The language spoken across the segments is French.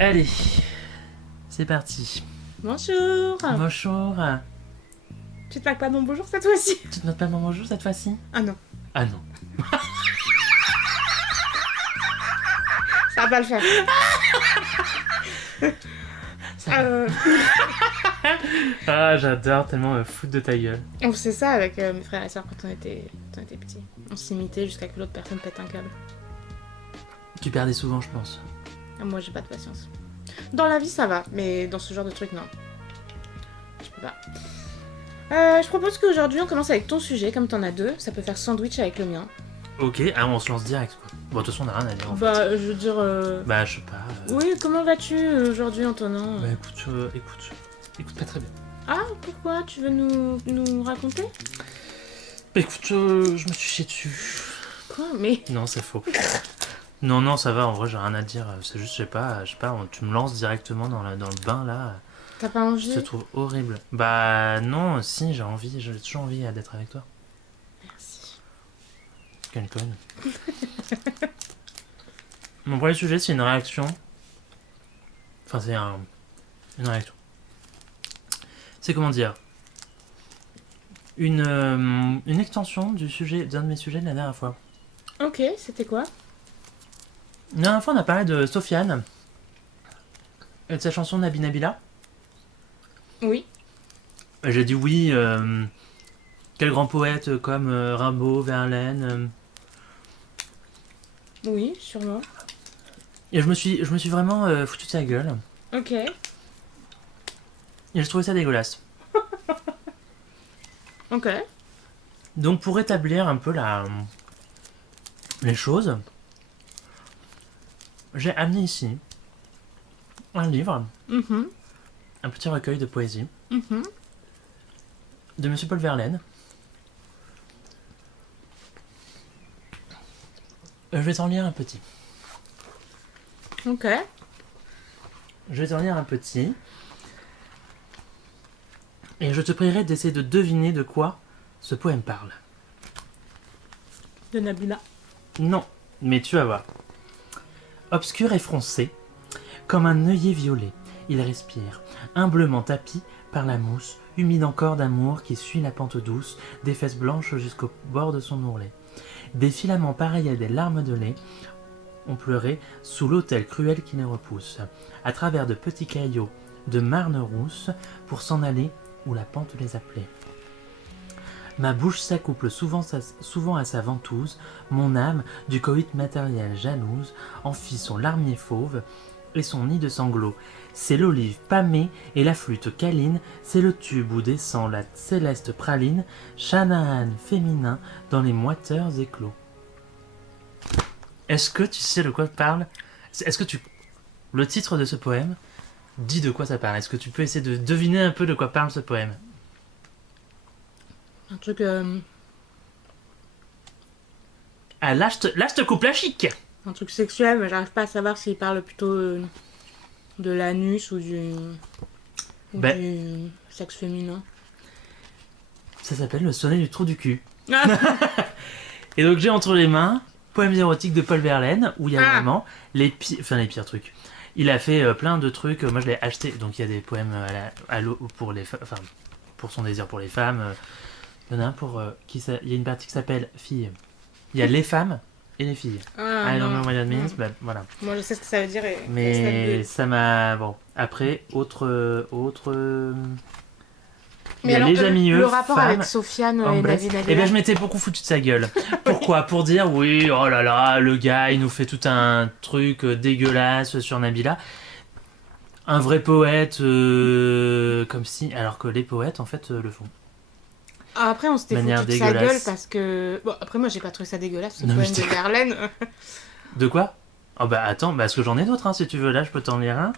Allez, c'est parti. Bonjour. Bonjour. Tu te moques pas de mon bonjour cette fois-ci? Tu te notes pas mon bonjour cette fois-ci? Ah non, Ah non. ça va pas le faire. Ah, j'adore tellement me foutre de ta gueule. On faisait ça avec mes frères et sœurs quand on était petits. On s'imitait jusqu'à que l'autre personne pète un câble. Tu perdais souvent, je pense. Ah, moi j'ai pas de patience. Dans la vie ça va, mais dans ce genre de truc non. Je peux pas. Je propose qu'aujourd'hui on commence avec ton sujet, comme t'en as deux, ça peut faire sandwich avec le mien. Ok, ah, on se lance direct quoi. Bon, de toute façon, on a rien à dire en fait. Bah, je veux dire. Bah, je sais pas. Oui, comment vas-tu aujourd'hui, Antonin? Bah, écoute pas très bien. Ah, pourquoi? Tu veux nous raconter? Bah, écoute, je me suis chié dessus. Quoi? Mais. Non, c'est faux. Non, ça va, en vrai, j'ai rien à dire. C'est juste, je sais pas, tu me lances directement dans le bain là. T'as pas envie? Je te trouve horrible. Bah, non, si, j'ai toujours envie d'être avec toi. Merci. Quelle conne. Mon premier sujet, c'est une réaction. Enfin, c'est une réaction. C'est comment dire une extension d'un de mes sujets de la dernière fois. Ok, c'était quoi? La dernière fois, on a parlé de Sofiane et de sa chanson Nabi Nabila. Oui. J'ai dit oui, quel grand poète comme Rimbaud, Verlaine. Oui, sûrement. Et je me suis vraiment foutu de sa gueule. Ok. Et j'ai trouvé ça dégueulasse. Ok. Donc pour rétablir un peu les choses, j'ai amené ici un livre, Mhm. un petit recueil de poésie Mhm. de Monsieur Paul Verlaine. Je vais t'en lire un petit. Ok. Je vais t'en lire un petit. Et je te prierai d'essayer de deviner de quoi ce poème parle. De Nabila. Non, mais tu vas voir. Obscur et froncé, comme un œillet violet, il respire, humblement tapi par la mousse, humide encore d'amour qui suit la pente douce des fesses blanches jusqu'au bord de son ourlet. Des filaments pareils à des larmes de lait ont pleuré sous l'autel cruel qui les repousse, à travers de petits caillots de marne rousse pour s'en aller où la pente les appelait. Ma bouche s'accouple souvent à sa ventouse, mon âme, du coït matériel jalouse, enfit son larmier fauve et son nid de sanglots. C'est l'olive pâmée et la flûte câline, c'est le tube où descend la céleste praline, Chanaan féminin dans les moiteurs éclos. Est-ce que tu sais de quoi parle? Le titre de ce poème dit de quoi ça parle? Est-ce que tu peux essayer de deviner un peu de quoi parle ce poème? Un truc. Ah, là, je te coupe la chic. Un truc sexuel, mais j'arrive pas à savoir s'il parle plutôt de l'anus ou du sexe féminin. Ça s'appelle Le sonnet du trou du cul. Et donc j'ai entre les mains Poèmes érotiques de Paul Verlaine, où il y a vraiment les pires trucs. Il a fait plein de trucs, moi je l'ai acheté, donc il y a des poèmes à l'eau pour les enfin pour son désir pour les femmes. Il y en a un pour il y a une partie qui s'appelle filles. Il y a les femmes et les filles. I don't know what that means, but voilà. Moi je sais ce que ça veut dire. Mais ça m'a bon. Après autre. Mais il y a alors, les amis le rapport femmes, avec Sofiane et hombres. Nabi Nabila. Eh bien, je m'étais beaucoup foutu de sa gueule. Pourquoi? Pour dire, oui, oh là là, le gars, il nous fait tout un truc dégueulasse sur Nabila. Un vrai poète, comme si... Alors que les poètes, en fait, le font. Après, on s'était Manière foutu de sa dégueulasse. gueule parce que... Bon, après, moi, j'ai pas trouvé ça dégueulasse, ce Non, poème mais de Verlaine. De quoi? Oh bah attends, parce que j'en ai d'autres, hein, si tu veux. Là, je peux t'en lire un.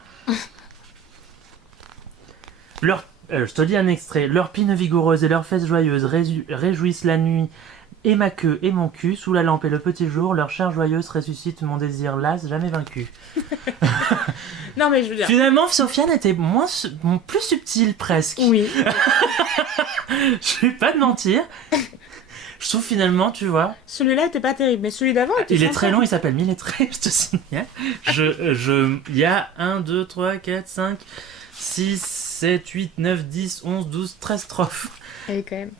Je te lis un extrait. Leurs pines vigoureuses et leurs fesses joyeuses réjouissent la nuit et ma queue et mon cul. Sous la lampe et le petit jour, leur chair joyeuse ressuscite mon désir las, jamais vaincu. Non, mais je veux dire... Finalement, Sofiane était plus subtil presque. Oui. Je vais pas te mentir. Je trouve finalement, tu vois, Celui-là était pas terrible, mais celui d'avant était il est sympa. très long, il s'appelle Mille et Traits, je te signale. Il y a 1, 2, 3, 4, 5, 6, 7, 8, 9, 10, 11, 12, 13 strophes. Et quand même.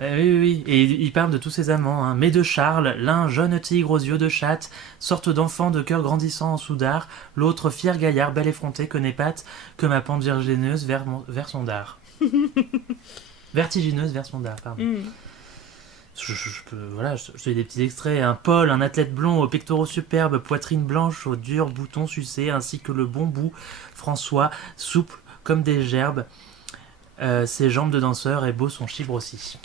Oui, oui, oui. Et il parle de tous ses amants. Hein. Mais de Charles, l'un jeune tigre aux yeux de chatte, sorte d'enfant de cœur grandissant en soudard, l'autre fier gaillard, bel effronté, que n'épate que ma pente vertigineuse vers son dard. Vertigineuse vers son dard, pardon. Voilà, je te lis des petits extraits. Un Paul, un athlète blond aux pectoraux superbes, poitrine blanche aux durs boutons sucés, ainsi que le bon bout François, souple comme des gerbes. Ses jambes de danseur et beau son chibre aussi.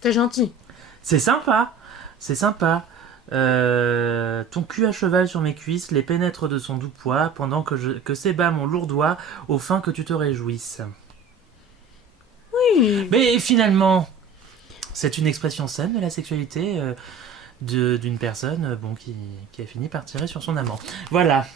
T'es gentil. C'est sympa, c'est sympa. Ton cul à cheval sur mes cuisses, les pénètre de son doux poids, pendant que s'ébat mon lourd doigt, au fin que tu te réjouisses. Oui. Mais finalement, c'est une expression saine de la sexualité d'une personne qui a fini par tirer sur son amant. Voilà.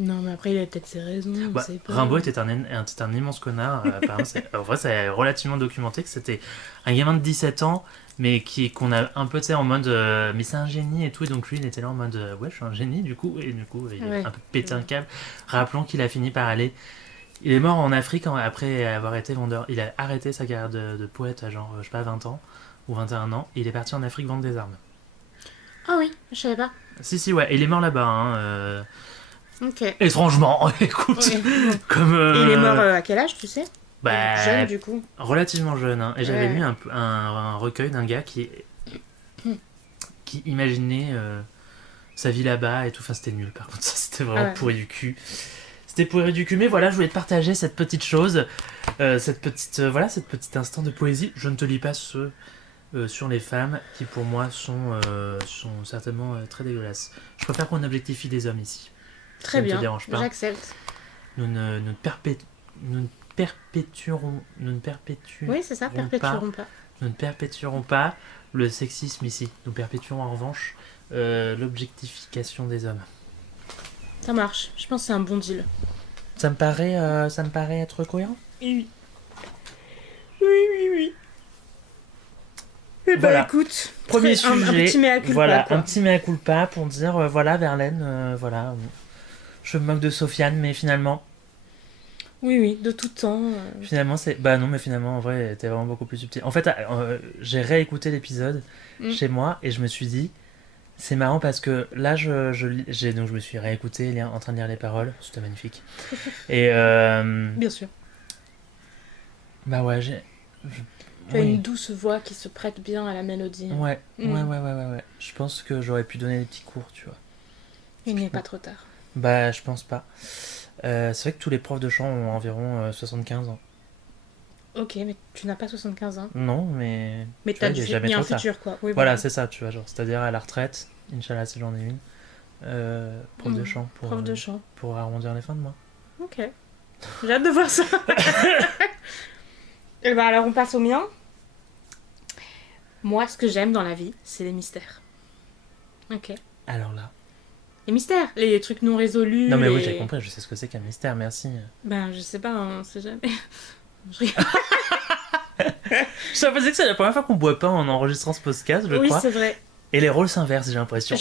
Non, mais après, il a peut-être ses raisons. Bah, Rimbaud était un immense connard. Apparemment, en vrai, c'est relativement documenté que c'était un gamin de 17 ans, mais qu'on a un peu, tu sais, en mode mais c'est un génie et tout. Et donc lui, il était là en mode ouais, je suis un génie du coup. Et du coup, il a un peu pété un câble. Rappelons qu'il a fini par aller. Il est mort en Afrique après avoir été vendeur. Il a arrêté sa carrière de poète à genre, je sais pas, 20 ans ou 21 ans. Et il est parti en Afrique vendre des armes. Ah oui, je savais pas. Si, ouais. Et il est mort là-bas. Hein, Ok. étrangement, écoute. Oui. Comme, Et il est mort à quel âge, tu sais? Bah, jeune, du coup. Relativement jeune. Hein. Et j'avais Ouais. lu un recueil d'un gars qui imaginait sa vie là-bas et tout. Enfin, c'était nul par contre. Ça, c'était vraiment pourri du cul. C'était pourri du cul. Mais voilà, je voulais te partager cette petite chose. Cette petite instant de poésie. Je ne te lis pas ceux sur les femmes qui, pour moi, sont certainement très dégueulasses. Je préfère qu'on objectifie des hommes ici. Très Ça ne bien, te dérange pas. j'accepte. Nous ne perpétuerons. Oui, c'est ça, perpétuerons pas. Nous ne perpétuerons pas le sexisme ici. Nous perpétuerons en revanche l'objectification des hommes. Ça marche, je pense que c'est un bon deal. Ça me paraît être cohérent. Oui. Oui. Et Voilà. Écoute, Premier un sujet. petit mea culpa. Voilà, Quoi. un petit mea culpa pour dire voilà, Verlaine, voilà. Je me moque de Sofiane, mais finalement. Oui, de tout temps. Finalement, c'est. Bah non, mais finalement, en vrai, elle était vraiment beaucoup plus subtile. En fait, j'ai réécouté l'épisode chez moi et je me suis dit. C'est marrant parce que là, donc je me suis réécouté en train de lire les paroles. C'était magnifique. Et. Bien sûr. Bah ouais, Tu as une douce voix qui se prête bien à la mélodie. Ouais. Je pense que j'aurais pu donner des petits cours, tu vois. Il n'est pas trop tard. Bah, je pense pas. C'est vrai que tous les profs de chant ont environ 75 ans. Ok, mais tu n'as pas 75 ans. Non, mais. Mais tu vois, il y a un futur, quoi. Oui, voilà, c'est ça, tu vois. Genre, c'est-à-dire à la retraite, Inch'Allah, si j'en ai une. Prof de chant. Prof de chant. Pour arrondir les fins de mois. Ok. J'ai hâte de voir ça. Et bah alors, on passe au mien. Moi, ce que j'aime dans la vie, c'est les mystères. Ok. Alors là. Les mystères, les trucs non résolus. Non, mais oui, j'ai compris, je sais ce que c'est qu'un mystère, merci. Ben, je sais pas, on sait jamais. Je pensé que c'est la première fois qu'on boit pas en enregistrant ce podcast, je crois. Oui, c'est vrai. Et les rôles s'inversent, j'ai l'impression.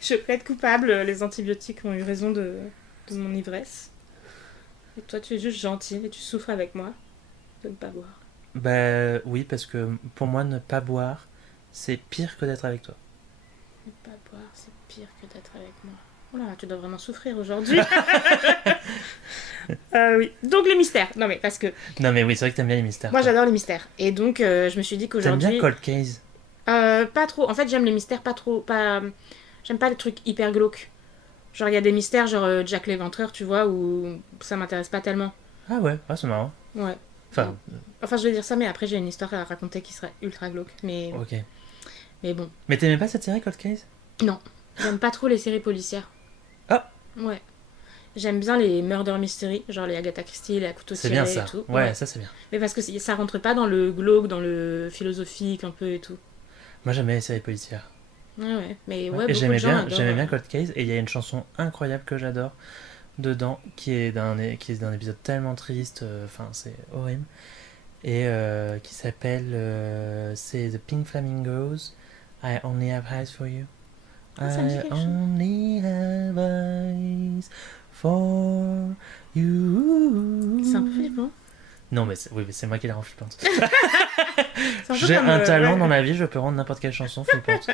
Je plaide coupable, les antibiotiques ont eu raison de mon ivresse. Et toi, tu es juste gentil et tu souffres avec moi de ne pas boire. Bah oui, parce que pour moi, ne pas boire, c'est pire que d'être avec toi. Ne pas boire, c'est pire que d'être avec moi. Oh là, tu dois vraiment souffrir aujourd'hui. Oui. Donc les mystères. Non mais parce que... Non mais oui, c'est vrai que t'aimes bien les mystères. Moi j'adore les mystères. Et donc je me suis dit qu'aujourd'hui... T'aimes bien Cold Case? Pas trop. En fait j'aime les mystères pas trop... J'aime pas les trucs hyper glauques. Genre il y a des mystères genre Jack l'Éventreur, tu vois, où ça m'intéresse pas tellement. Ah ouais, c'est marrant. Ouais. Enfin, je vais dire ça, mais après j'ai une histoire à raconter qui serait ultra glauque. Mais... Ok. Mais bon. Mais t'aimais pas cette série Cold Case? Non. J'aime pas trop les séries policières. Ah. Ouais. J'aime bien les murder mystery, genre les Agatha Christie, les à couteau tiré et tout. C'est bien ça. Ouais, ça c'est bien. Mais parce que ça rentre pas dans le glauque, dans le philosophique un peu et tout. Moi j'aimais les séries policières. Ouais. Mais ouais, et beaucoup de gens j'aimais bien Cold Case et il y a une chanson incroyable que j'adore dedans qui est d'un épisode tellement triste, enfin c'est horrible. et qui s'appelle c'est The Pink Flamingos. I Only Have Eyes for You. Ah, ça me dit I quelque chose. only have eyes for you. C'est un peu flippant. Non, mais oui, mais c'est moi qui la rends flippante. C'est un peu J'ai comme, un talent ouais. dans la vie, je peux rendre n'importe quelle chanson flippante.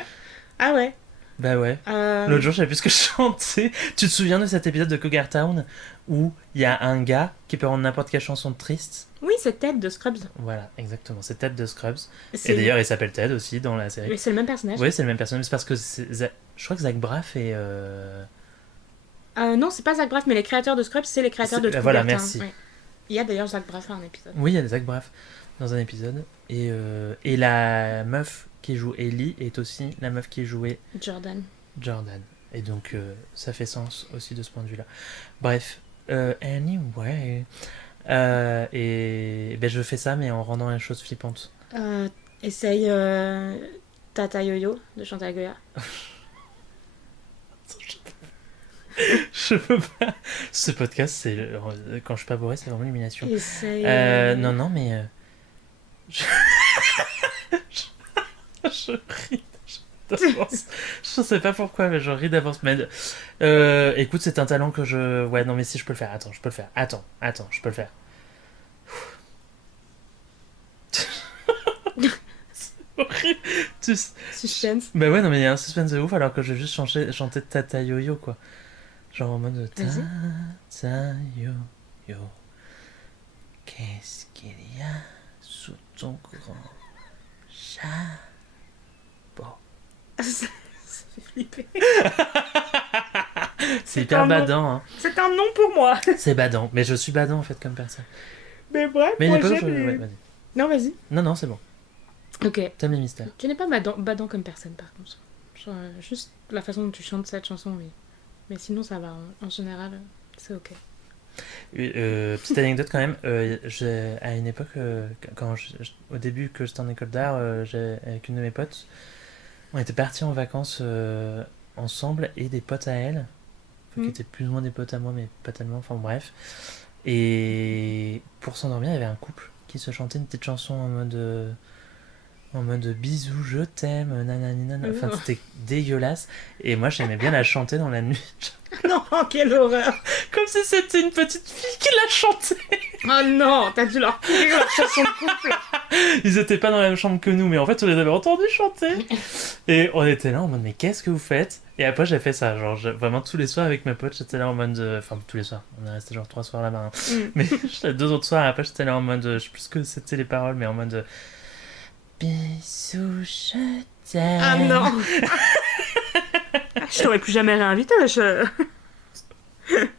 Ah ouais. Bah ouais. L'autre jour, je savais plus ce que je chantais. Tu te souviens de cet épisode de Cougar Town où il y a un gars qui peut rendre n'importe quelle chanson triste? Oui, c'est Ted de Scrubs. Voilà, exactement. C'est Ted de Scrubs. C'est- Et d'ailleurs, il s'appelle Ted aussi dans la série. Mais c'est le même personnage. Oui, c'est le même personnage. C'est parce que je crois que Zach Braff est. Non, c'est pas Zach Braff, mais les créateurs de Scrubs, c'est les créateurs de Voilà, Cougar Town. merci. Ouais. Il y a d'ailleurs Zach Braff à un épisode. Oui, il y a Zach Braff dans un épisode. Et la meuf qui joue Ellie est aussi la meuf qui jouait Jordan. Jordan. Et donc, ça fait sens aussi de ce point de vue-là. Bref. Anyway. Et ben, je fais ça, mais en rendant les choses flippantes. Essaye Tata Yo-Yo de Chantal Goya. Je peux pas. Ce podcast, c'est quand je suis pas bourré, c'est vraiment l'illumination. Essaye. Non, mais. Je... je ris d'avance. Je sais pas pourquoi, mais je ris d'avance. Mais écoute, c'est un talent que je. Ouais, non, mais si je peux le faire. Attends, je peux le faire. Attends, je peux le faire. C'est horrible. Suspense. Bah ouais, non, mais il y a un suspense de ouf alors que je vais juste chanter Tata Yo-Yo, quoi. Genre en mode Vas-y. Tata Yo-Yo. Qu'est-ce qu'il y a sous ton grand chapeau? Ça fait flipper. C'est hyper un badant, hein. C'est un nom pour moi. C'est badant, mais je suis badant en fait comme personne. Mais bref, Mais il moi n'est pas. j'aime les- Ouais, vas-y. Non, vas-y. Non, c'est bon. Ok. T'aimes les mystères. Tu n'es pas badant comme personne, par contre. Genre, juste la façon dont tu chantes cette chanson, oui. Mais sinon, ça va. En général, c'est ok. Petite anecdote quand même, à une époque, quand au début que j'étais en école d'art, avec une de mes potes, on était partis en vacances ensemble et des potes à elle, enfin, qui étaient plus ou moins des potes à moi, mais pas tellement, enfin bref. Et pour s'endormir, il y avait un couple qui se chantait une petite chanson en mode bisous, je t'aime, nanani, nanana. Enfin, c'était dégueulasse. Et moi, j'aimais bien la chanter dans la nuit. Non, quelle horreur. Comme si c'était une petite fille qui la chantait. Oh non, t'as dû leur pourrir leur chanson de couple. Ils étaient pas dans la même chambre que nous, mais en fait, on les avait entendus chanter. Et on était là en mode, mais qu'est-ce que vous faites? Et après, j'ai fait ça. Genre, vraiment tous les soirs avec mes potes, j'étais là en mode. Enfin, tous les soirs. On est resté genre 3 soirs là-bas. Hein. Mais j'étais 2 autres soirs, et après, j'étais là en mode. Je sais plus ce que c'était les paroles, mais en mode. Bisous, je t'aime. Ah non. Je t'aurais plus jamais réinvité,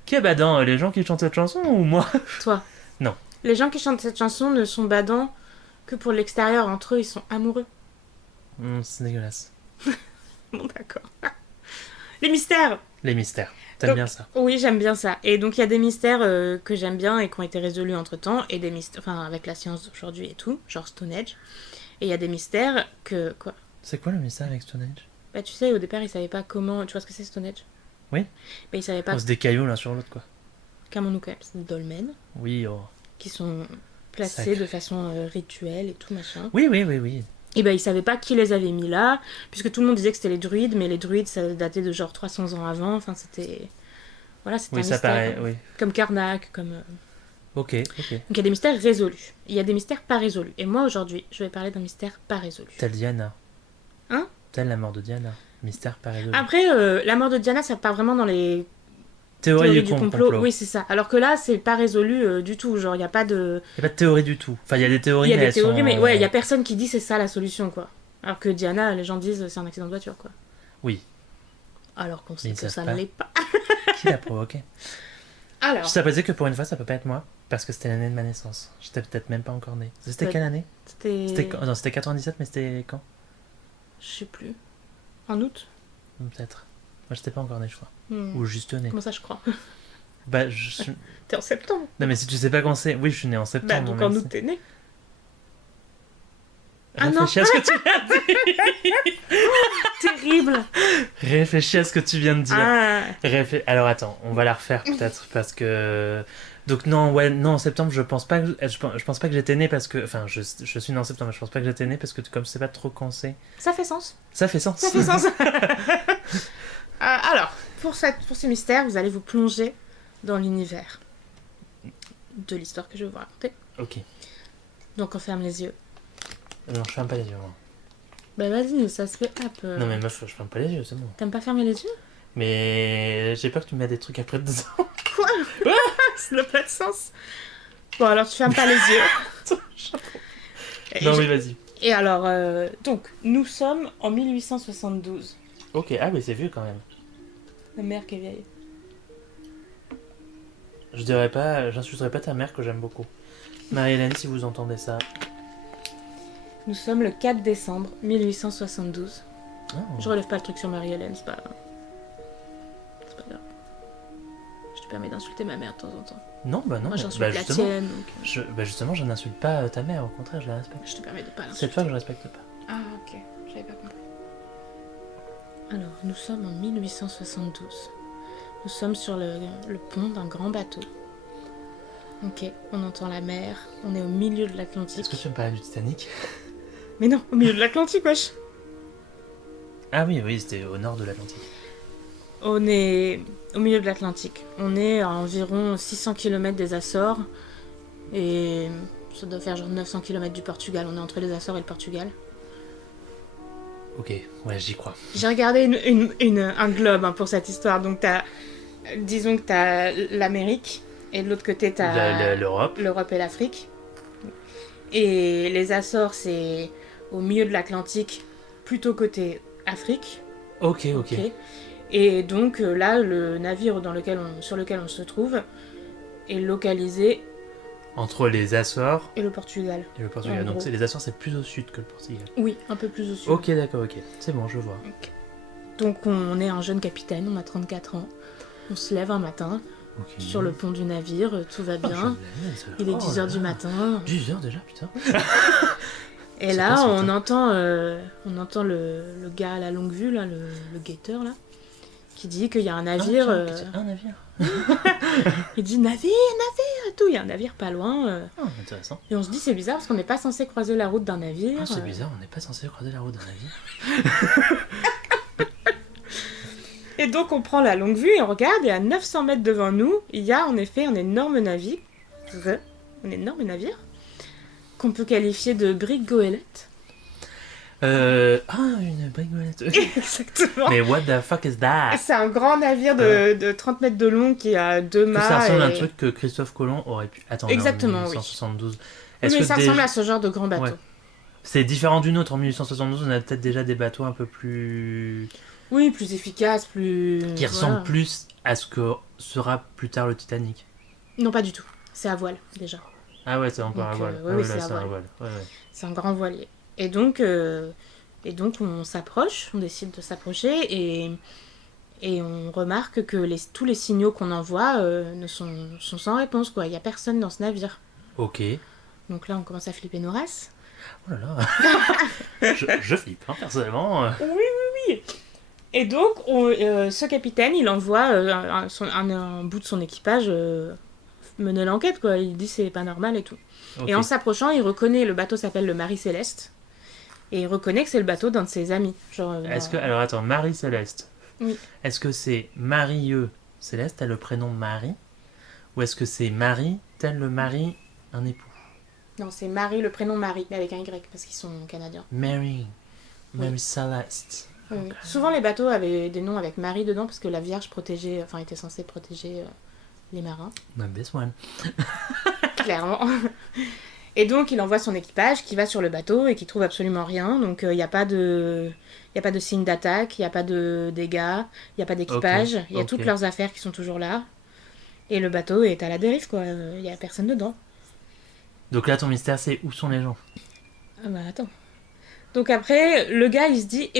Qui est badant, les gens qui chantent cette chanson ou moi? Toi. Non. Les gens qui chantent cette chanson ne sont badants que pour l'extérieur. Entre eux, ils sont amoureux. C'est dégueulasse. Bon, d'accord. Les mystères. Les mystères. T'aimes Donc, bien ça? Oui, j'aime bien ça. Et donc, il y a des mystères que j'aime bien et qui ont été résolus entre-temps. Et des mystères, enfin, avec la science d'aujourd'hui et tout, genre Stonehenge. Et il y a des mystères que... Quoi? C'est quoi le mystère avec Stonehenge? Bah, tu sais, au départ, ils savaient pas comment... Tu vois ce que c'est, Stonehenge? Oui. Bah, ils savaient pas... Oh, c'est des cailloux l'un sur l'autre, quoi. Camons-nous quand même. C'est des dolmens Oui, oh. qui sont placés Sacré. de façon rituelle et tout, machin. Oui. Et bah, ils savaient pas qui les avait mis là, puisque tout le monde disait que c'était les druides, mais les druides, ça datait de genre 300 ans avant. Enfin, c'était... Voilà, c'était Oui, un ça mystère. paraît, oui. Comme Karnak, comme... Ok. Donc il y a des mystères résolus. Il y a des mystères pas résolus. Et moi, aujourd'hui, je vais parler d'un mystère pas résolu. Tel Diana. Hein? Tel la mort de Diana. Mystère pas résolu. Après, la mort de Diana, ça part vraiment dans les Théorie théories du complot. Oui, c'est ça. Alors que là, c'est pas résolu du tout. Genre, il n'y a pas de... Il n'y a pas de théorie du tout. Enfin, il y a des théories, Il y a mais des elles théories, sont... mais ouais, il y a personne qui dit c'est ça la solution, quoi. Alors que Diana, les gens disent c'est un accident de voiture, quoi. Oui. Alors qu'on sait Ils que savent ça pas. ne l'est pas. Qui l'a provoqué? Alors, Je t'ai que pour une fois, ça peut pas être moi. Parce que c'était l'année de ma naissance. J'étais peut-être même pas encore né. C'était Ouais. quelle année? c'était... C'était quand... Non, c'était 97, mais c'était quand? Je sais plus. En août. Peut-être. Moi, j'étais pas encore né, je crois. Hmm. Ou juste né. Comment ça, je crois? Bah, je suis... T'es en septembre. Non, mais si tu sais pas quand c'est... Oui, je suis né en Bah, septembre. donc même en si- août, t'es né. Ah non. Réfléchis à ce que tu viens de dire. Terrible. Réfléchis à ce que tu viens de dire. Ah. Alors attends, on va la refaire peut-être parce que... Donc non, ouais, non, en septembre, je pense pas que je pense pas que j'étais né parce que... Enfin, je suis né en septembre, mais je pense pas que j'étais né parce que comme je sais pas trop quand c'est... Ça fait sens. Ça fait sens. Ça fait sens. Alors, pour ce mystère, vous allez vous plonger dans l'univers de l'histoire que je vais vous raconter. Ok. Donc on ferme les yeux. Non, je ferme pas les yeux, moi. Bah vas-y, ça se fait hop. Non mais meuf, je ferme pas les yeux, c'est bon. T'aimes pas fermer les yeux? Mais j'ai peur que tu me mettes des trucs après dedans. Quoi? Ça n'a pas de sens. Bon alors tu fermes pas les yeux. Non mais vas-y. Et alors, donc, nous sommes en 1872. Ok, ah mais c'est vieux quand même. La mère qui est vieille. Je dirais pas, j'insulterais pas ta mère que j'aime beaucoup. Marie-Hélène, si vous entendez ça. Nous sommes le 4 décembre 1872. Oh. Je relève pas le truc sur Marie-Hélène, c'est pas... C'est pas grave. Je te permets d'insulter ma mère de temps en temps. Non, bah non. Moi j'insulte bah, la justement, tienne, donc... bah justement, je n'insulte pas ta mère, au contraire, je la respecte. Je te permets de pas l'insulter. C'est toi que je respecte pas. Ah ok, j'avais pas compris. Alors, nous sommes en 1872. Nous sommes sur le pont d'un grand bateau. Ok, on entend la mer, on est au milieu de l'Atlantique. Est-ce que tu me parles du Titanic? Mais non, au milieu de l'Atlantique, wesh. Ah oui, oui, c'était au nord de l'Atlantique. On est au milieu de l'Atlantique. On est à environ 600 km des Açores. Et ça doit faire genre 900 km du Portugal. On est entre les Açores et le Portugal. Ok, ouais, j'y crois. J'ai regardé un globe hein, pour cette histoire. Donc disons que t'as l'Amérique. Et de l'autre côté, t'as L'Europe. l'Europe et l'Afrique. Et les Açores, c'est au milieu de l'Atlantique, plutôt côté Afrique. Ok. Et donc là, le navire sur lequel on se trouve est localisé... Entre les Açores et le Portugal. et le Portugal. En Donc gros. les Açores, c'est plus au sud que le Portugal. Oui, un peu plus au sud. Ok, d'accord, ok. C'est bon, je vois. Ok. Donc on est un jeune capitaine, on a 34 ans. On se lève un matin, Ok. sur le pont du navire, tout va Oh, bien. Il est 10h du matin. 10h déjà, putain. Et C'est là, pas on ce entend le gars à la longue vue, là, le guetteur, là, qui dit qu'il y a un navire. Un navire. Il dit navire, tout. Il y a un navire pas loin. Ah, intéressant. Et on se dit, c'est bizarre parce qu'on n'est pas censé croiser la route d'un navire. Ah, c'est bizarre, on n'est pas censé croiser la route d'un navire. Et donc, on prend la longue vue et on regarde. Et à 900 mètres devant nous, il y a en effet un énorme navire. Qu'on peut qualifier de brique goélette. Une brigolette. Exactement. Mais what the fuck is that? C'est un grand navire de 30 mètres de long qui a deux Que mâts. ça ressemble à un et- truc que Christophe Colomb aurait pu... Attends, Exactement, en oui. 1872. Oui, Est-ce mais que ça des- ressemble à ce genre de grand bateau. Ouais. C'est différent d'une autre. En 1872, on a peut-être déjà des bateaux un peu plus... Oui, plus efficace, plus... qui voilà. ressemblent plus à ce que sera plus tard le Titanic. Non, pas du tout. C'est à voile, déjà. Ah ouais, c'est encore Donc, à voile. oui, Ah oui, là, c'est à c'est à voile. voile. Ouais, ouais. C'est un grand voilier. Et donc on s'approche, on décide de s'approcher et on remarque que tous les signaux qu'on envoie sont sans réponse, quoi. Il n'y a personne dans ce navire. Ok. Donc là, on commence à flipper nos races. Oh là là. je flippe, hein, personnellement. Et donc, ce capitaine, il envoie un bout de son équipage mener l'enquête, quoi. Il dit c'est pas normal et tout. Ok. Et en s'approchant, il reconnaît, le bateau s'appelle le Marie Céleste. Et il reconnaît que c'est le bateau d'un de ses amis. Genre, Est-ce que... Alors attends, Marie-Céleste. Oui. Est-ce que c'est Marieux Céleste, tel le prénom Marie? Ou est-ce que c'est Marie, tel le mari, un époux? Non, c'est Marie, le prénom Marie, mais avec un Y, parce qu'ils sont canadiens. Mary. Mary Oui. Celeste. Oui, oui. Souvent, les bateaux avaient des noms avec Marie dedans, parce que la Vierge protégeait, enfin, était censée protéger les marins, My best one. clairement. Et donc, il envoie son équipage qui va sur le bateau et qui trouve absolument rien. Donc, il n'y a pas de signe d'attaque, il n'y a pas de dégâts, il n'y a pas d'équipage. Ok, Il y a ok. toutes leurs affaires qui sont toujours là. Et le bateau est à la dérive, quoi. Il n'y a personne dedans. Donc là, ton mystère, c'est où sont les gens? Ah bah attends. Donc après, le gars, il se dit,